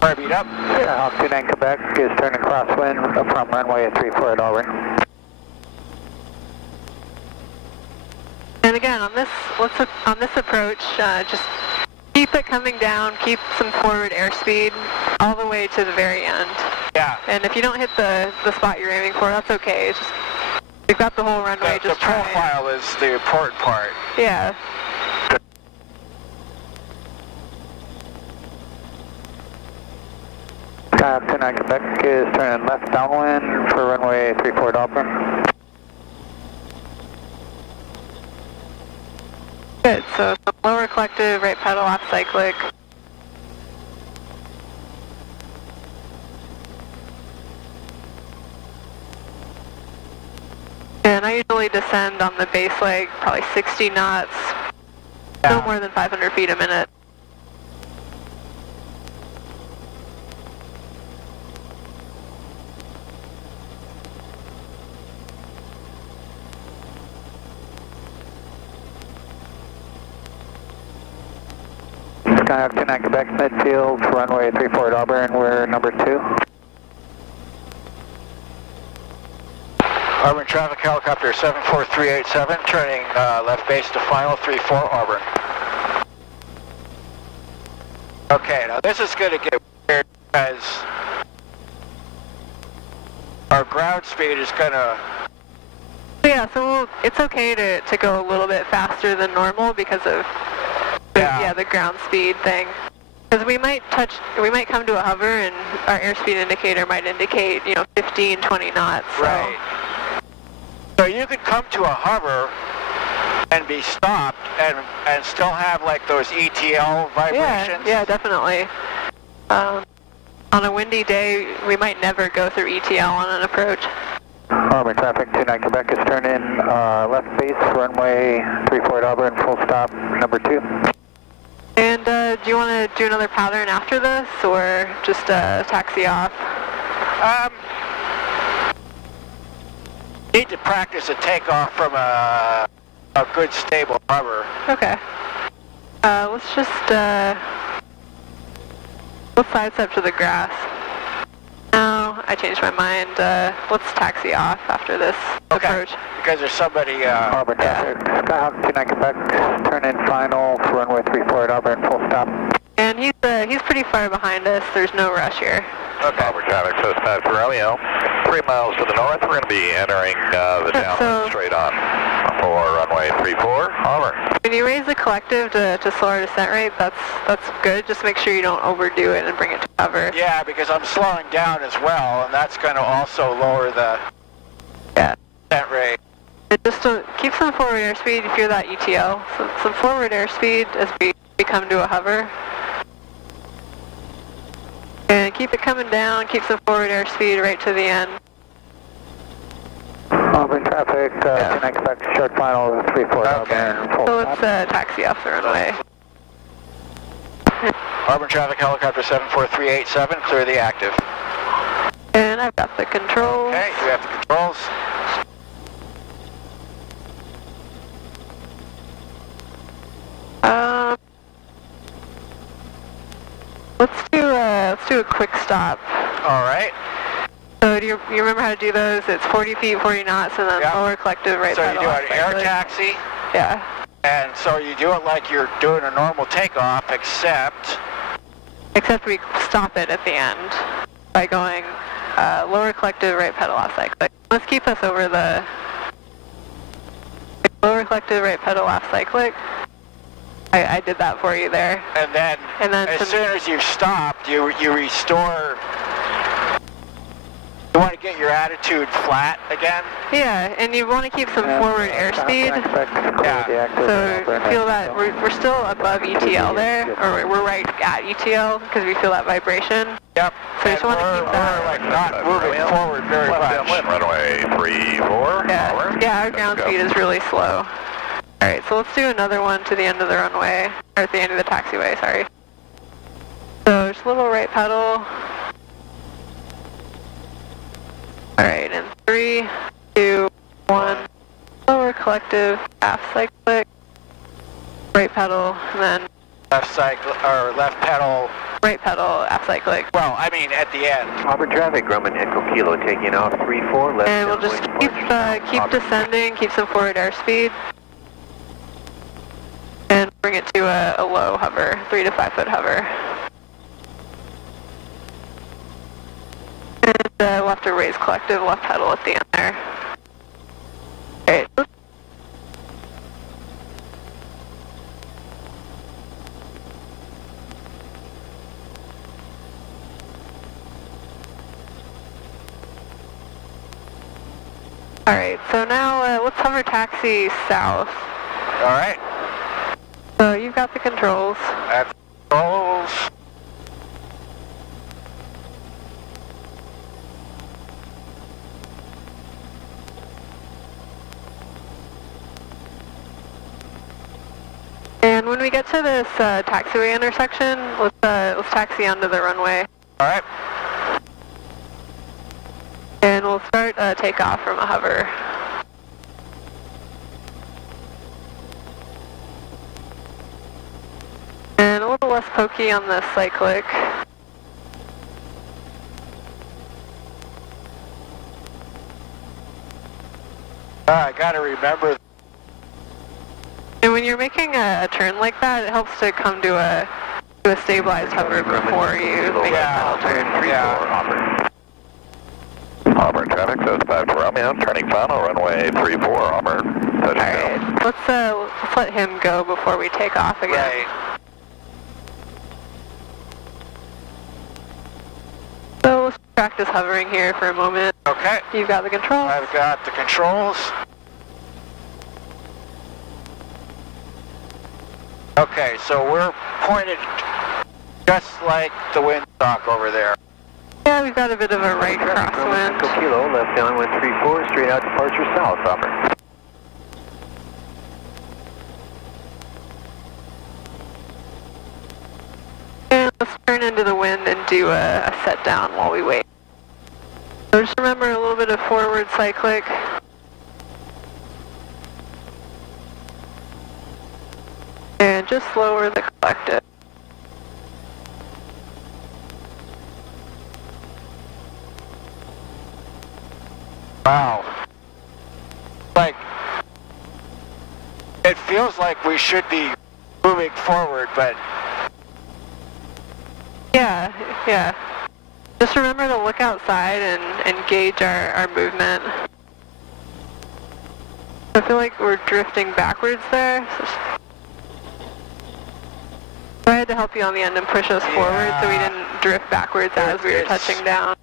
Fire beat up. Hawk 29 Quebec is turning crosswind from runway 34 at Auburn. And again, on this approach, just Keep it coming down, keep some forward airspeed all the way to the very end. Yeah. And if you don't hit the spot you're aiming for, that's okay. It's just, we've got the whole runway, The just try it. profile is the important part. Yeah. Skyhawk 29 Quebec is turning left downwind for runway 34 at Auburn. Good, so some lower collective, right pedal off cyclic. And I usually descend on the base leg, probably 60 knots, no more than 500 feet a minute. Skyhawk 29 Quebec midfield for runway 34 at Auburn, we're number 2. Auburn traffic helicopter 74387, turning left base to final 34 Auburn. Okay, now this is going to get weird because our ground speed is going to... Yeah, so it's okay to go a little bit faster than normal because of the ground speed thing. Because we might come to a hover and our airspeed indicator might indicate, 15, 20 knots. So. Right. So you could come to a hover and be stopped and still have like those ETL vibrations. Yeah, definitely. On a windy day, we might never go through ETL on an approach. Auburn traffic 29 Quebec is turning left base, runway 34 at Auburn, full stop, number 2. And do you want to do another pattern after this, or just taxi off? Need to practice a takeoff from a good stable hover. Okay. Let's just let's sidestep to the grass. No, I changed my mind. Let's taxi off after this approach. Because there's somebody... Auburn traffic, Skyhawk 29 Quebec, turn in final for runway 34 at Auburn, full stop. And he's pretty far behind us. There's no rush here. Okay. Auburn traffic, so it's for Romeo. 3 miles to the north, we're going to be entering the downwind straight on for runway 34, Auburn. When you raise the collective to slow our descent rate, that's good. Just make sure you don't overdo it and bring it to cover. Yeah, because I'm slowing down as well, and that's going to also lower the descent rate. And just keep some forward airspeed if you're that ETL. So some forward airspeed as we come to a hover. And keep it coming down, keep some forward airspeed right to the end. Auburn traffic, 29 Quebec, short final, 34 Auburn, full So stop. let's taxi off the runway. Auburn traffic helicopter 74387, clear the active. And I've got the controls. Okay, you have the controls. Let's do a quick stop. All right. So do you remember how to do those? It's 40 feet, 40 knots, and then lower collective right So you pedal do off an air cyclic. taxi, Yeah. and so you do it like you're doing a normal takeoff, except... Except we stop it at the end by going lower collective right pedal off cyclic. Let's keep us over the lower collective right pedal off cyclic. I did that for you there. And then as soon as you've stopped, you restore... You want to get your attitude flat again? Yeah, and you want to keep some forward airspeed. So feel that we're still above ETL there, or we're right at ETL because we feel that vibration. Yep. So you just want to keep that. We're like not moving forward very much. Runway 34, Yeah, our ground speed is really slow. All right, so let's do another one to the end of the runway, or at the end of the taxiway, sorry. So just a little right pedal. All right, in 3, 2, 1, lower collective, half cyclic, right pedal, and then Left cycle, or left pedal. right pedal, half cyclic. Well, I mean at the end. Auburn traffic, Grumman Echo Kilo taking off 34, left And we'll just keep descending, keep some forward airspeed. And bring it to a low hover, 3 to 5 foot hover. And we'll have to raise collective left pedal at the end there. Alright. Alright, so now let's hover taxi south. Alright. So you've got the controls. That's controls. And when we get to this taxiway intersection, let's taxi onto the runway. Alright. And we'll start takeoff from a hover. And a little less pokey on the cyclic. I gotta remember. And when you're making a turn like that, it helps to come to a stabilized hover before you make a turn. Yeah. Auburn traffic, says 5 to Romeo, turning final, runway 34, Auburn, touchdown. Alright, let's let him go before we take off again. Right. So let's practice hovering here for a moment. Okay. You've got the controls. I've got the controls. Okay, so we're pointed just like the windsock over there. Yeah, we've got a bit of a right crosswind. Kilo, left downwind 34, straight out departure south, Auburn. And let's turn into the wind and do a set down while we wait. So just remember a little bit of forward cyclic. And just lower the collective. Wow. Like, it feels like we should be moving forward, but... Yeah. Just remember to look outside and gauge our movement. I feel like we're drifting backwards there. So I had to help you on the end and push us forward so we didn't drift backwards as we were touching down.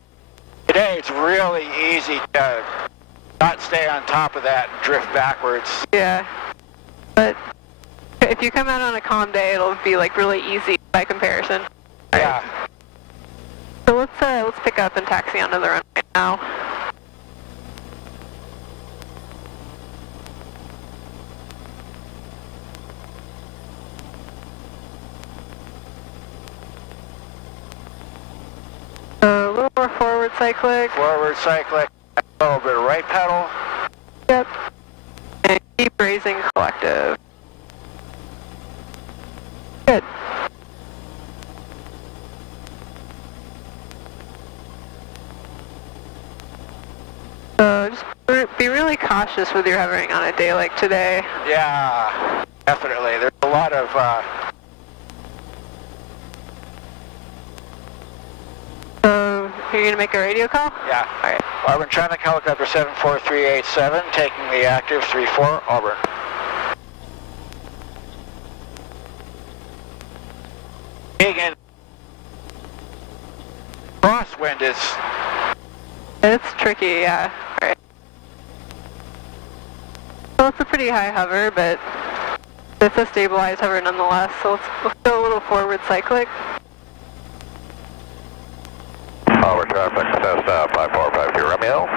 Today it's really easy to not stay on top of that and drift backwards. Yeah. But if you come out on a calm day, it'll be like really easy by comparison. Yeah. So let's pick up and taxi onto the runway now. A little more forward cyclic. Forward cyclic, a little bit of right pedal. Yep. And keep raising collective. Good. So just be really cautious with your hovering on a day like today. Yeah, definitely. There's a lot of... So you're going to make a radio call? Yeah. All right. Auburn Traffic Helicopter 74387, taking the active 34, Auburn. Egan. Crosswind is... It's tricky, yeah. All right. Well, it's a pretty high hover, but it's a stabilized hover nonetheless, so let's go a little forward cyclic. Auburn traffic, test 5452 Romeo,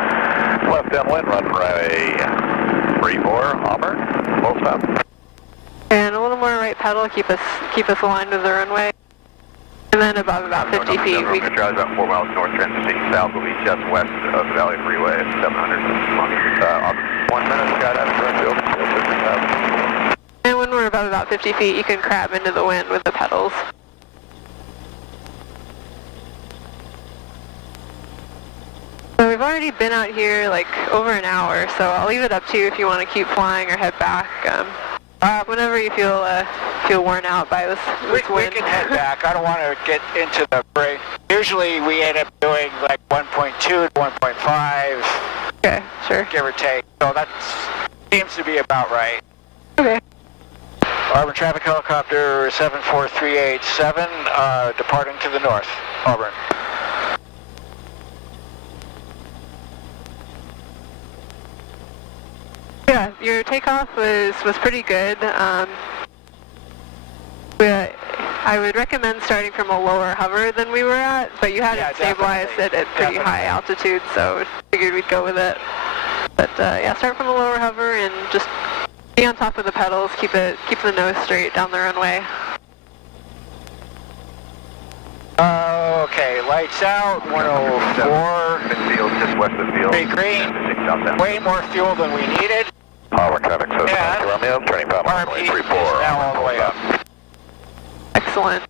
left downwind, runway 34, Auburn, full stop. And a little more right pedal, keep us aligned with the runway. And then above about 50 feet, we can... Drive about 4 miles north, transiting south will be just west of the Valley Freeway at 700. 1 minute, skydive, direct field. And when we're above about 50 feet, you can crab into the wind with the pedals. So we've already been out here like over an hour, so I'll leave it up to you if you want to keep flying or head back. Whenever you feel worn out by this We wind. can head back. I don't want to get into the break. Usually we end up doing like 1.2 to 1.5, Okay, sure. give or take. So that seems to be about right. Okay. Auburn traffic helicopter 74387, departing to the north. Auburn. Yeah, your takeoff was pretty good. I would recommend starting from a lower hover than we were at, but you had it stabilized at pretty high altitude, so figured we'd go with it. But yeah, start from a lower hover and just be on top of the pedals. Keep the nose straight down the runway. Okay, lights out, 104. Midfield, just west of field. Big green. Way more fuel than we needed. Auburn traffic, so Yeah. Romeo, turning power, RP is now all the way up. Excellent.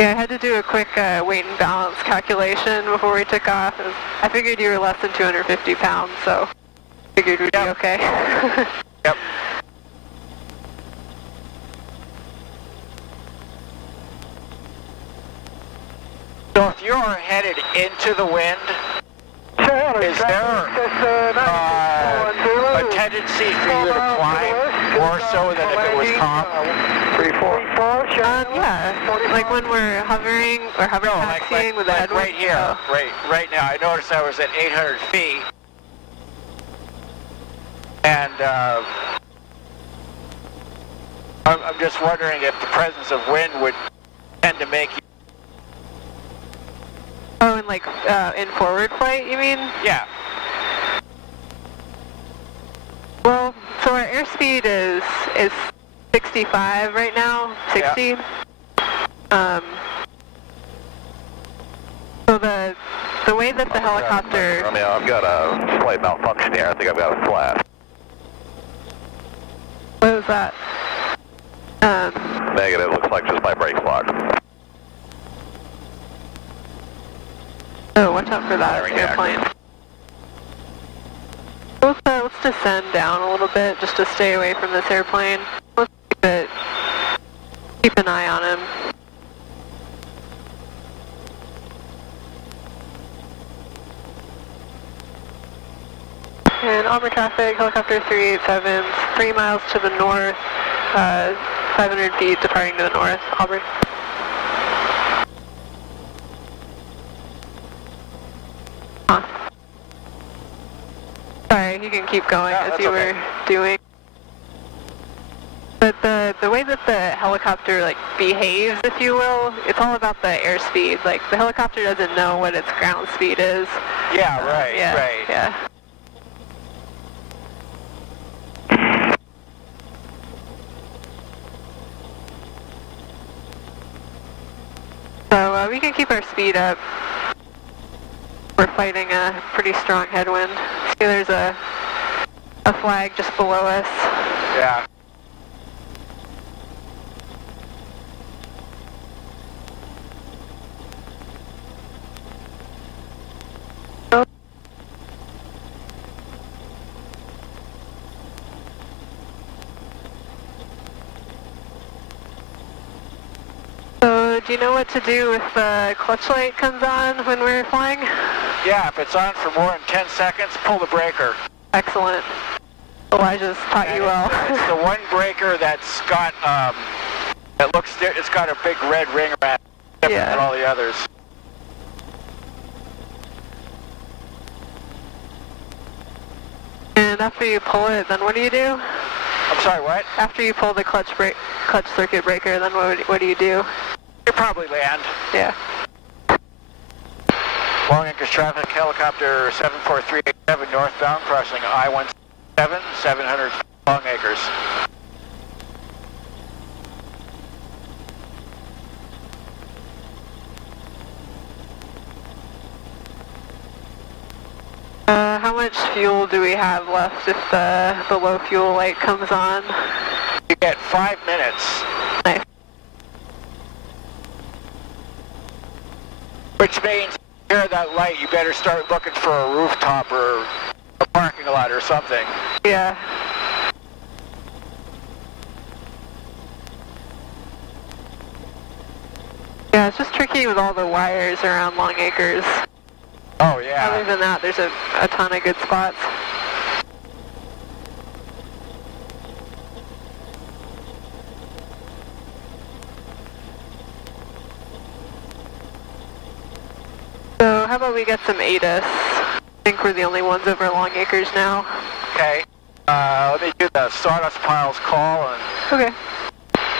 Yeah, I had to do a quick weight and balance calculation before we took off. I figured you were less than 250 pounds, so figured we'd be okay. Yep. So if you're headed into the wind, is there a tendency for you to climb more so than if it was calm? 34. Yeah, like when we're hovering or hover taxiing with the like headwind. right here, right now. I noticed I was at 800 feet, and I'm just wondering if the presence of wind would tend to make you. Oh, and like in forward flight, you mean? Yeah. Well, so our airspeed is 65 right now, 60. Yeah. So the way that the helicopter. Romeo, I've got a slight malfunction here. I think I've got a flash. What was that? Negative, looks like just my brakes locked. Oh, watch out for that Firing airplane. Let's descend down a little bit just to stay away from this airplane. Let's keep an eye on him. And Auburn traffic, helicopter 387, 3 miles to the north, 500 feet departing to the north, Auburn. Sorry, you can keep going as you were doing. But the way that the helicopter like behaves, if you will, it's all about the airspeed. Like the helicopter doesn't know what its ground speed is. Yeah, right, right. Yeah. So we can keep our speed up. We're fighting a pretty strong headwind. See, there's a flag just below us. Yeah. So, do you know what to do if the clutch light comes on when we're flying? Yeah, if it's on for more than 10 seconds, pull the breaker. Excellent. Elijah's taught you well. It's the one breaker that's got, it's got a big red ring around it, different than all the others. And after you pull it, then what do you do? I'm sorry, what? After you pull the clutch circuit breaker, then what do you do? You probably land. Yeah. Long Acres traffic, helicopter 74387 northbound, crossing I-17, 700 Long Acres. How much fuel do we have left if the low fuel light comes on? You get 5 minutes. Nice. Which means, if you hear that light, you better start looking for a rooftop or a parking lot or something. Yeah. Yeah, it's just tricky with all the wires around Long Acres. Oh, yeah. Other than that, there's a ton of good spots. So how about we get some ATIS? I think we're the only ones over Long Acres now. Okay. Let me do the Stardust Piles call and Okay.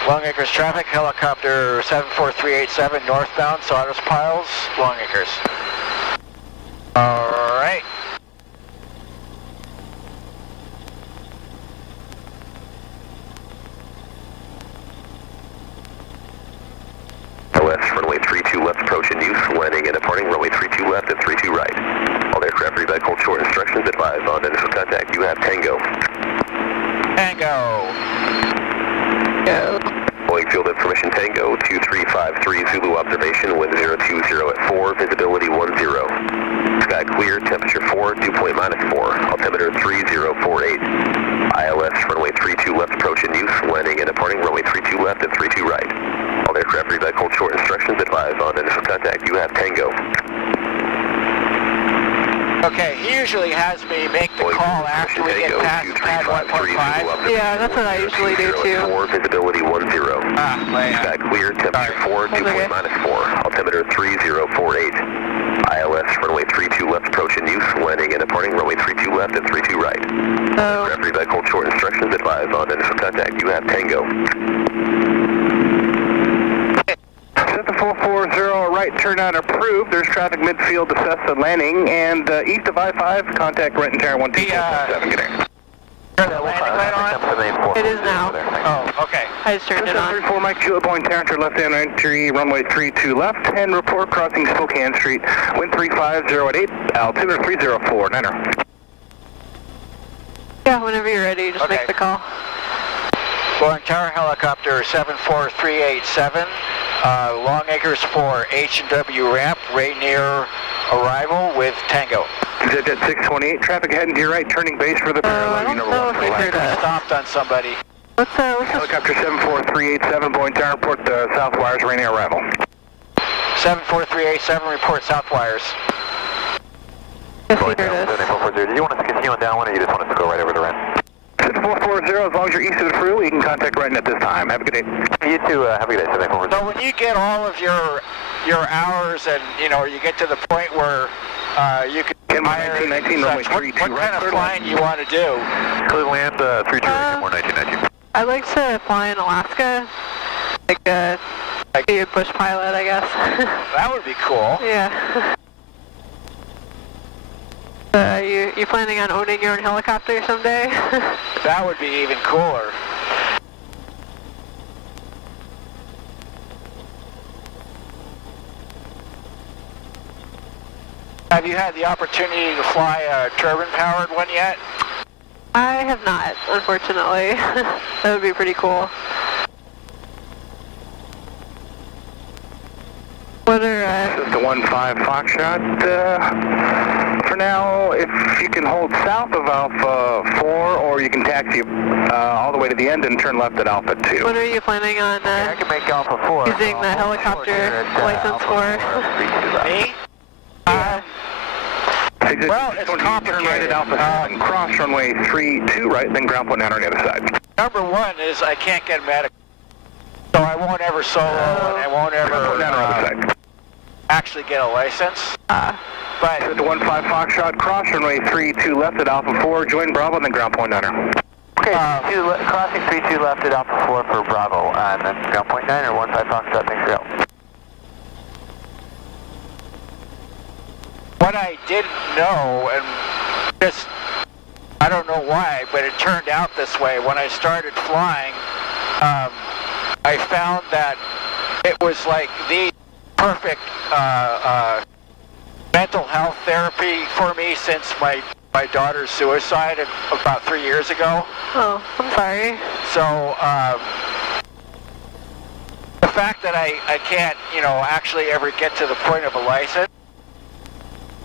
Long Acres traffic, helicopter 74387 northbound, Stardust Piles, Long Acres. All right. West, runway 32 left, approach in use, landing and departing, runway 32 left and 32 right. All aircraft read hold short instructions, advise on initial contact, you have Tango. Tango. Go. Boeing Field Information Tango, 2353 Zulu observation, wind 020 at 4, visibility 10. Sky clear, temperature 4, dew point -4, altimeter 3048. ILS, runway 32 left, approach in use, landing and departing, runway 32 left and 32 right. All aircraft read hold short instructions, advise on initial contact, you have Tango. Okay, he usually has me make the call after we get past pad 1.5. Yeah, that's what I usually do too. 4, visibility 10. Ah, Sky clear, temperature 4, dew point -4, altimeter 3048. ILS, runway 32 left, approach in use, landing and departing, runway 32 left and 32 right. So, Aircraft read hold short instructions, advise on initial contact, you have Tango. Set the 440 right turnout approved. There's traffic midfield to Cessna landing and east of I-5, contact Renton Tower 127. Good day. turn the landing light on? it is now. Oh, okay. I just turned it on. 34 Mike Juliet Boeing Tower, left-hand entry, runway 32 left, and report crossing Spokane Street, wind 350 at 8, altimeter 304, Niner. Yeah, whenever you're ready, just Okay. make the call. Boeing Tower helicopter 74387, Long Acres for H&W ramp, Rainier arrival with Tango. Jet 628, traffic heading to your right, turning base for the I don't know if we heard us. Stopped on somebody. What's this? Helicopter 74387, Boeing Tower, report south wires, Rainier arrival. 74387, report south wires. Yes, we heard us. 440. Do you want us to continue on downwind or you just want us to go right over to Renton? Set to 440, as long as you're east of the freeway, you can contact Renton at this time. Have a good day. You too, have a good day, 7440. So when you get all of your hours and, you know, you get to the point where you can hire 1919, runway such, what 32 kind right, of third flying you want to do? Cleveland, 32 more 1919. I'd like to fly in Alaska, like be a bush pilot, I guess. That would be cool. Yeah. You planning on owning your own helicopter someday? That would be even cooler. Have you had the opportunity to fly a turbine-powered one yet? I have not, unfortunately. That would be pretty cool. What are, This is the 15 Foxtrot. For now, if you can hold south of Alpha 4, or you can taxi all the way to the end and turn left at Alpha 2. what are you planning on I can make Alpha 4. using the helicopter license for? Me? Well, it's Turn right complicated. at Alpha 7, cross runway 32 right, then ground point down on the other side. Number one is I can't get medical, so I won't ever solo and I won't Ground point down on the other ever side. actually get a license. But Set the 15 Foxtrot, cross runway 32 left at Alpha 4, join Bravo, then ground point down. Okay, crossing 32 left at Alpha 4 for Bravo, and then ground point 9 or 15 Foxtrot, thanks for your help. what I didn't know, and just, I don't know why, but it turned out this way. When I started flying, I found that it was like the perfect mental health therapy for me since my daughter's suicide about 3 years ago. Oh, I'm sorry. So the fact that I can't, you know, actually ever get to the point of a license,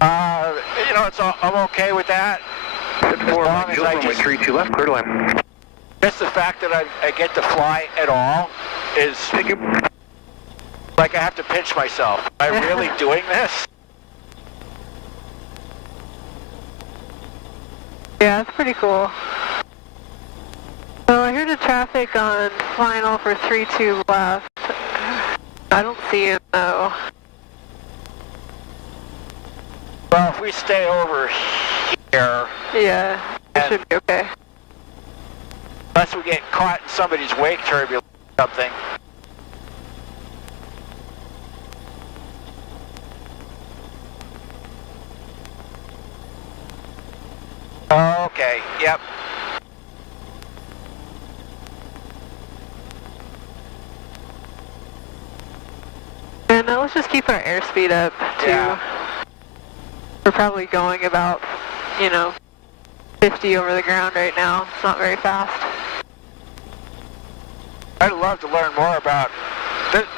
you know, I'm okay with that. Set the 4 long as I runway just- 32 left, clear to land. Just the fact that I get to fly at all is, Thank you. Like I have to pinch myself. Am I really doing this? Yeah, that's pretty cool. So I heard a traffic on final for 32 left. I don't see it though. Well, if we stay over here, Yeah, it should be okay. unless we get caught in somebody's wake turbulence or something. Okay, yep. And let's just keep our airspeed up too. Yeah. We're probably going about, 50 over the ground right now. It's not very fast. I'd love to learn more about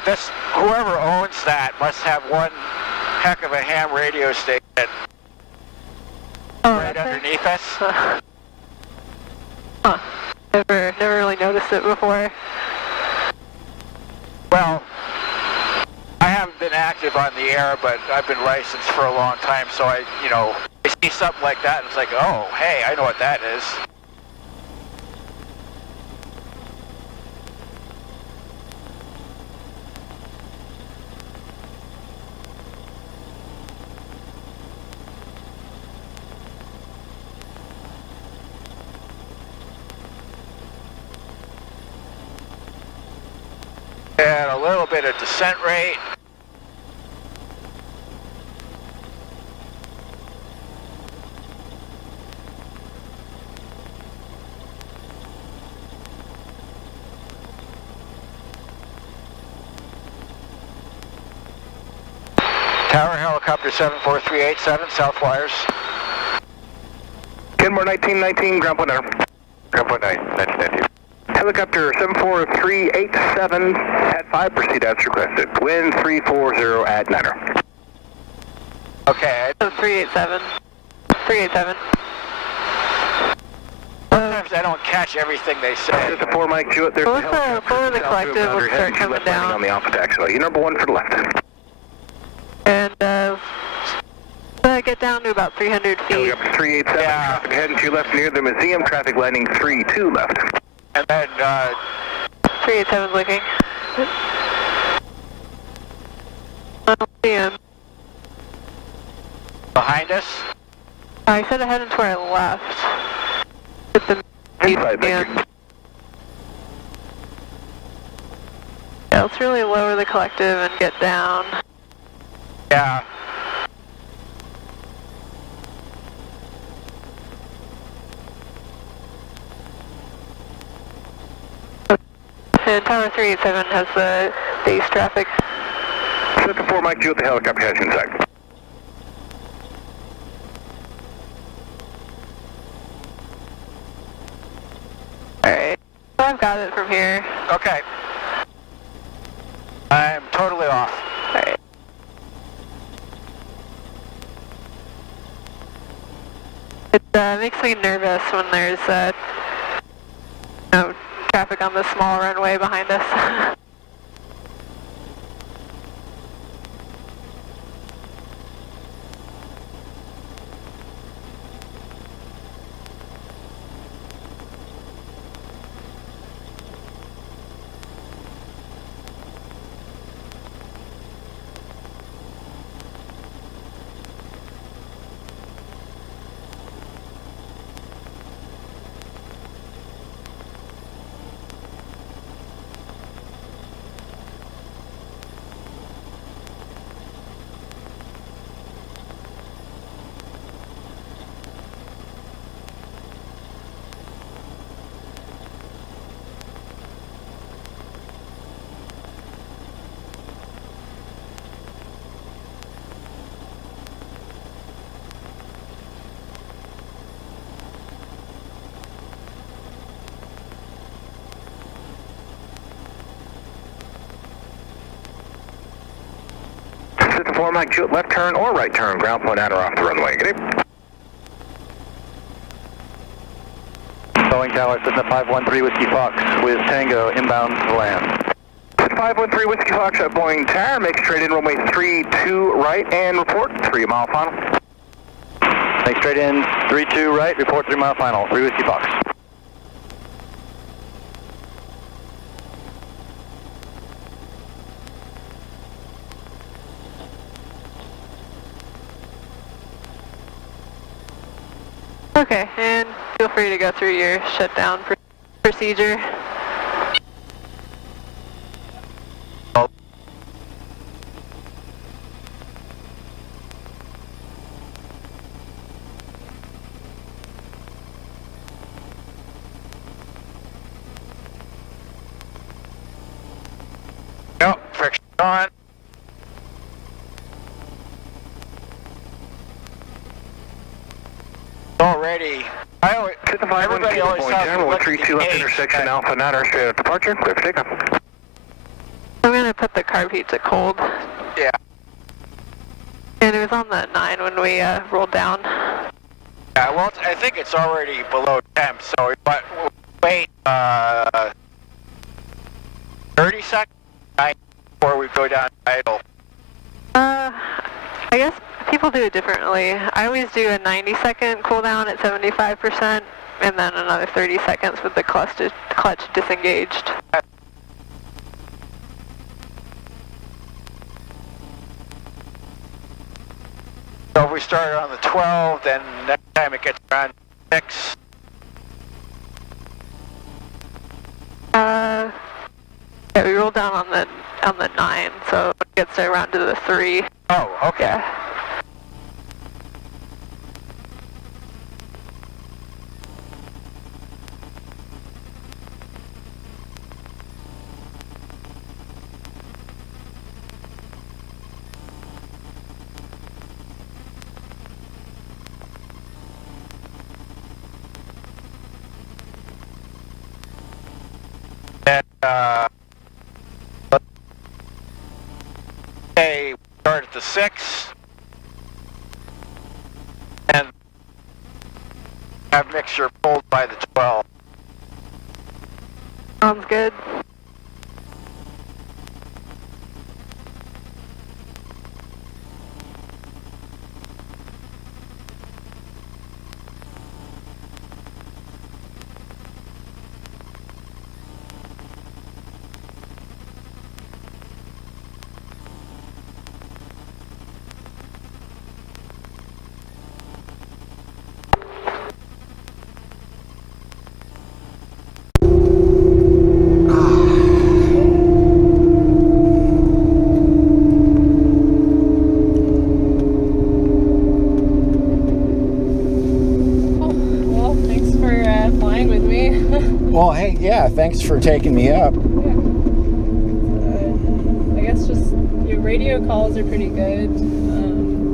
this. Whoever owns that must have one heck of a ham radio station Oh, right that's it? underneath us. Huh. Never really noticed it before. Well, I haven't been active on the air, but I've been licensed for a long time, so I see something like that and it's like, oh, hey, I know what that is. And a little bit of descent rate. Tower helicopter 74387, south wires. Kenmore 1919, ground point error. Ground point 1990. Helicopter 74387 at 5, proceed as requested. Wind 340 at 9er. Okay. 387. 387. Sometimes I don't catch everything they say. There's a 4 Mike Jewett. There's Well, a let's helicopter. follow the collective. We'll start coming landing down. on the alpha taxi. You number 1 for the left. And get down to about 300 feet. Helicopter 387, Yeah. traffic heading to your left near the museum. Traffic landing 32 left. And then 387's looking. I don't see him. behind us. I said I headed to our left. With the Inside, thank you. museum. Yeah, let's really lower the collective and get down. Yeah. And Tower 387 has the base traffic. Set the 4 Mike Jewett, the helicopter has inside. Alright. So I've got it from here. Okay. I'm totally off. Alright. It makes me nervous when there's traffic on the small runway behind us. Set the 4 Mike Jewett, left turn or right turn, ground point at or off the runway. Good evening. Boeing Tower, Cessna 513 Whiskey Fox with Tango inbound to land. 513 Whiskey Foxtrot Boeing Tower, make straight in runway 32 right and report 3 mile final. Make straight in 32 right, report 3 mile final, 3 Whiskey Fox. Okay, and feel free to go through your shutdown procedure. Nope, friction on. Already. Everybody always tells me what 32 left intersection Alpha Natter, straight out departure, clear for takeoff. I'm going to put the carb heat to cold. Yeah. And it was on the 9 when we rolled down. Yeah, well, I think it's already below temp, so but wait 30 seconds before we go down idle. I guess people do it differently. I always do a 90-second cooldown at 75%, and then another 30 seconds with the clutch disengaged. So if we start on the 12, then next time it gets around 6. Yeah, we rolled down on the 9, so it gets around to the 3. Oh, okay. Yeah. And okay, we start at the 6 and have mixture pulled by the 12. Sounds good. Well, hey, yeah, thanks for taking me up. Yeah. I guess just your radio calls are pretty good.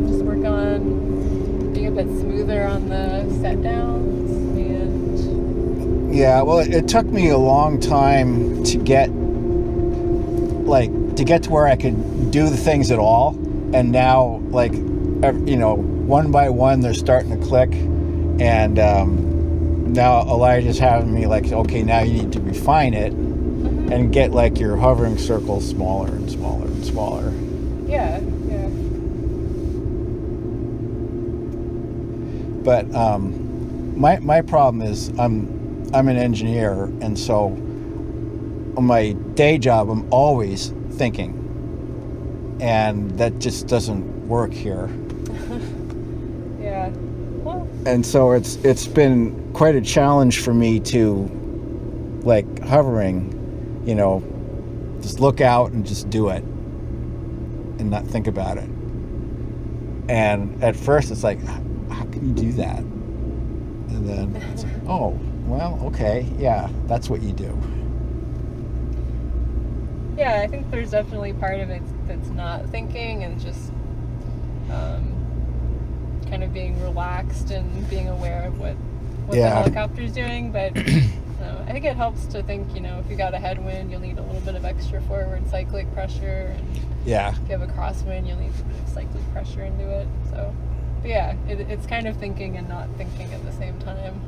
Just work on being a bit smoother on the set downs. And yeah, well, it took me a long time to get to where I could do the things at all. And now, one by one, they're starting to click. And now Elijah's having me okay, now you need to refine it and get your hovering circles smaller and smaller and smaller. Yeah, yeah. But my problem is I'm an engineer, and so on my day job I'm always thinking, and that just doesn't work here. Yeah. Well. And so it's been quite a challenge for me to hovering, just look out and just do it and not think about it. And at first it's how can you do that? And then it's oh, well, okay, yeah, that's what you do. Yeah, I think there's definitely part of it that's not thinking and just kind of being relaxed and being aware of what the helicopter's doing, but I think it helps to think, if you got a headwind, you'll need a little bit of extra forward cyclic pressure, and if you have a crosswind, you'll need a bit of cyclic pressure into it. So, but yeah, it's kind of thinking and not thinking at the same time.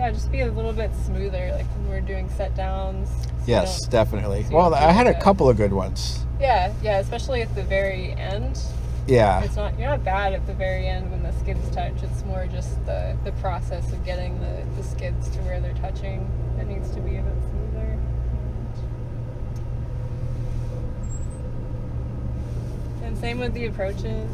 Yeah, just be a little bit smoother, like when we're doing set downs. So Yes, definitely. so you Well, don't I had a get- couple of good ones. Yeah, especially at the very end. Yeah. You're not bad at the very end when the skids touch. It's more just the process of getting the skids to where they're touching that needs to be a bit smoother. And same with the approaches.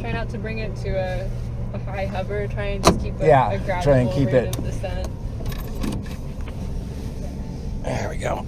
Try not to bring it to a high hover. Try and just keep a gradual try and keep rate it. of descent. There we go.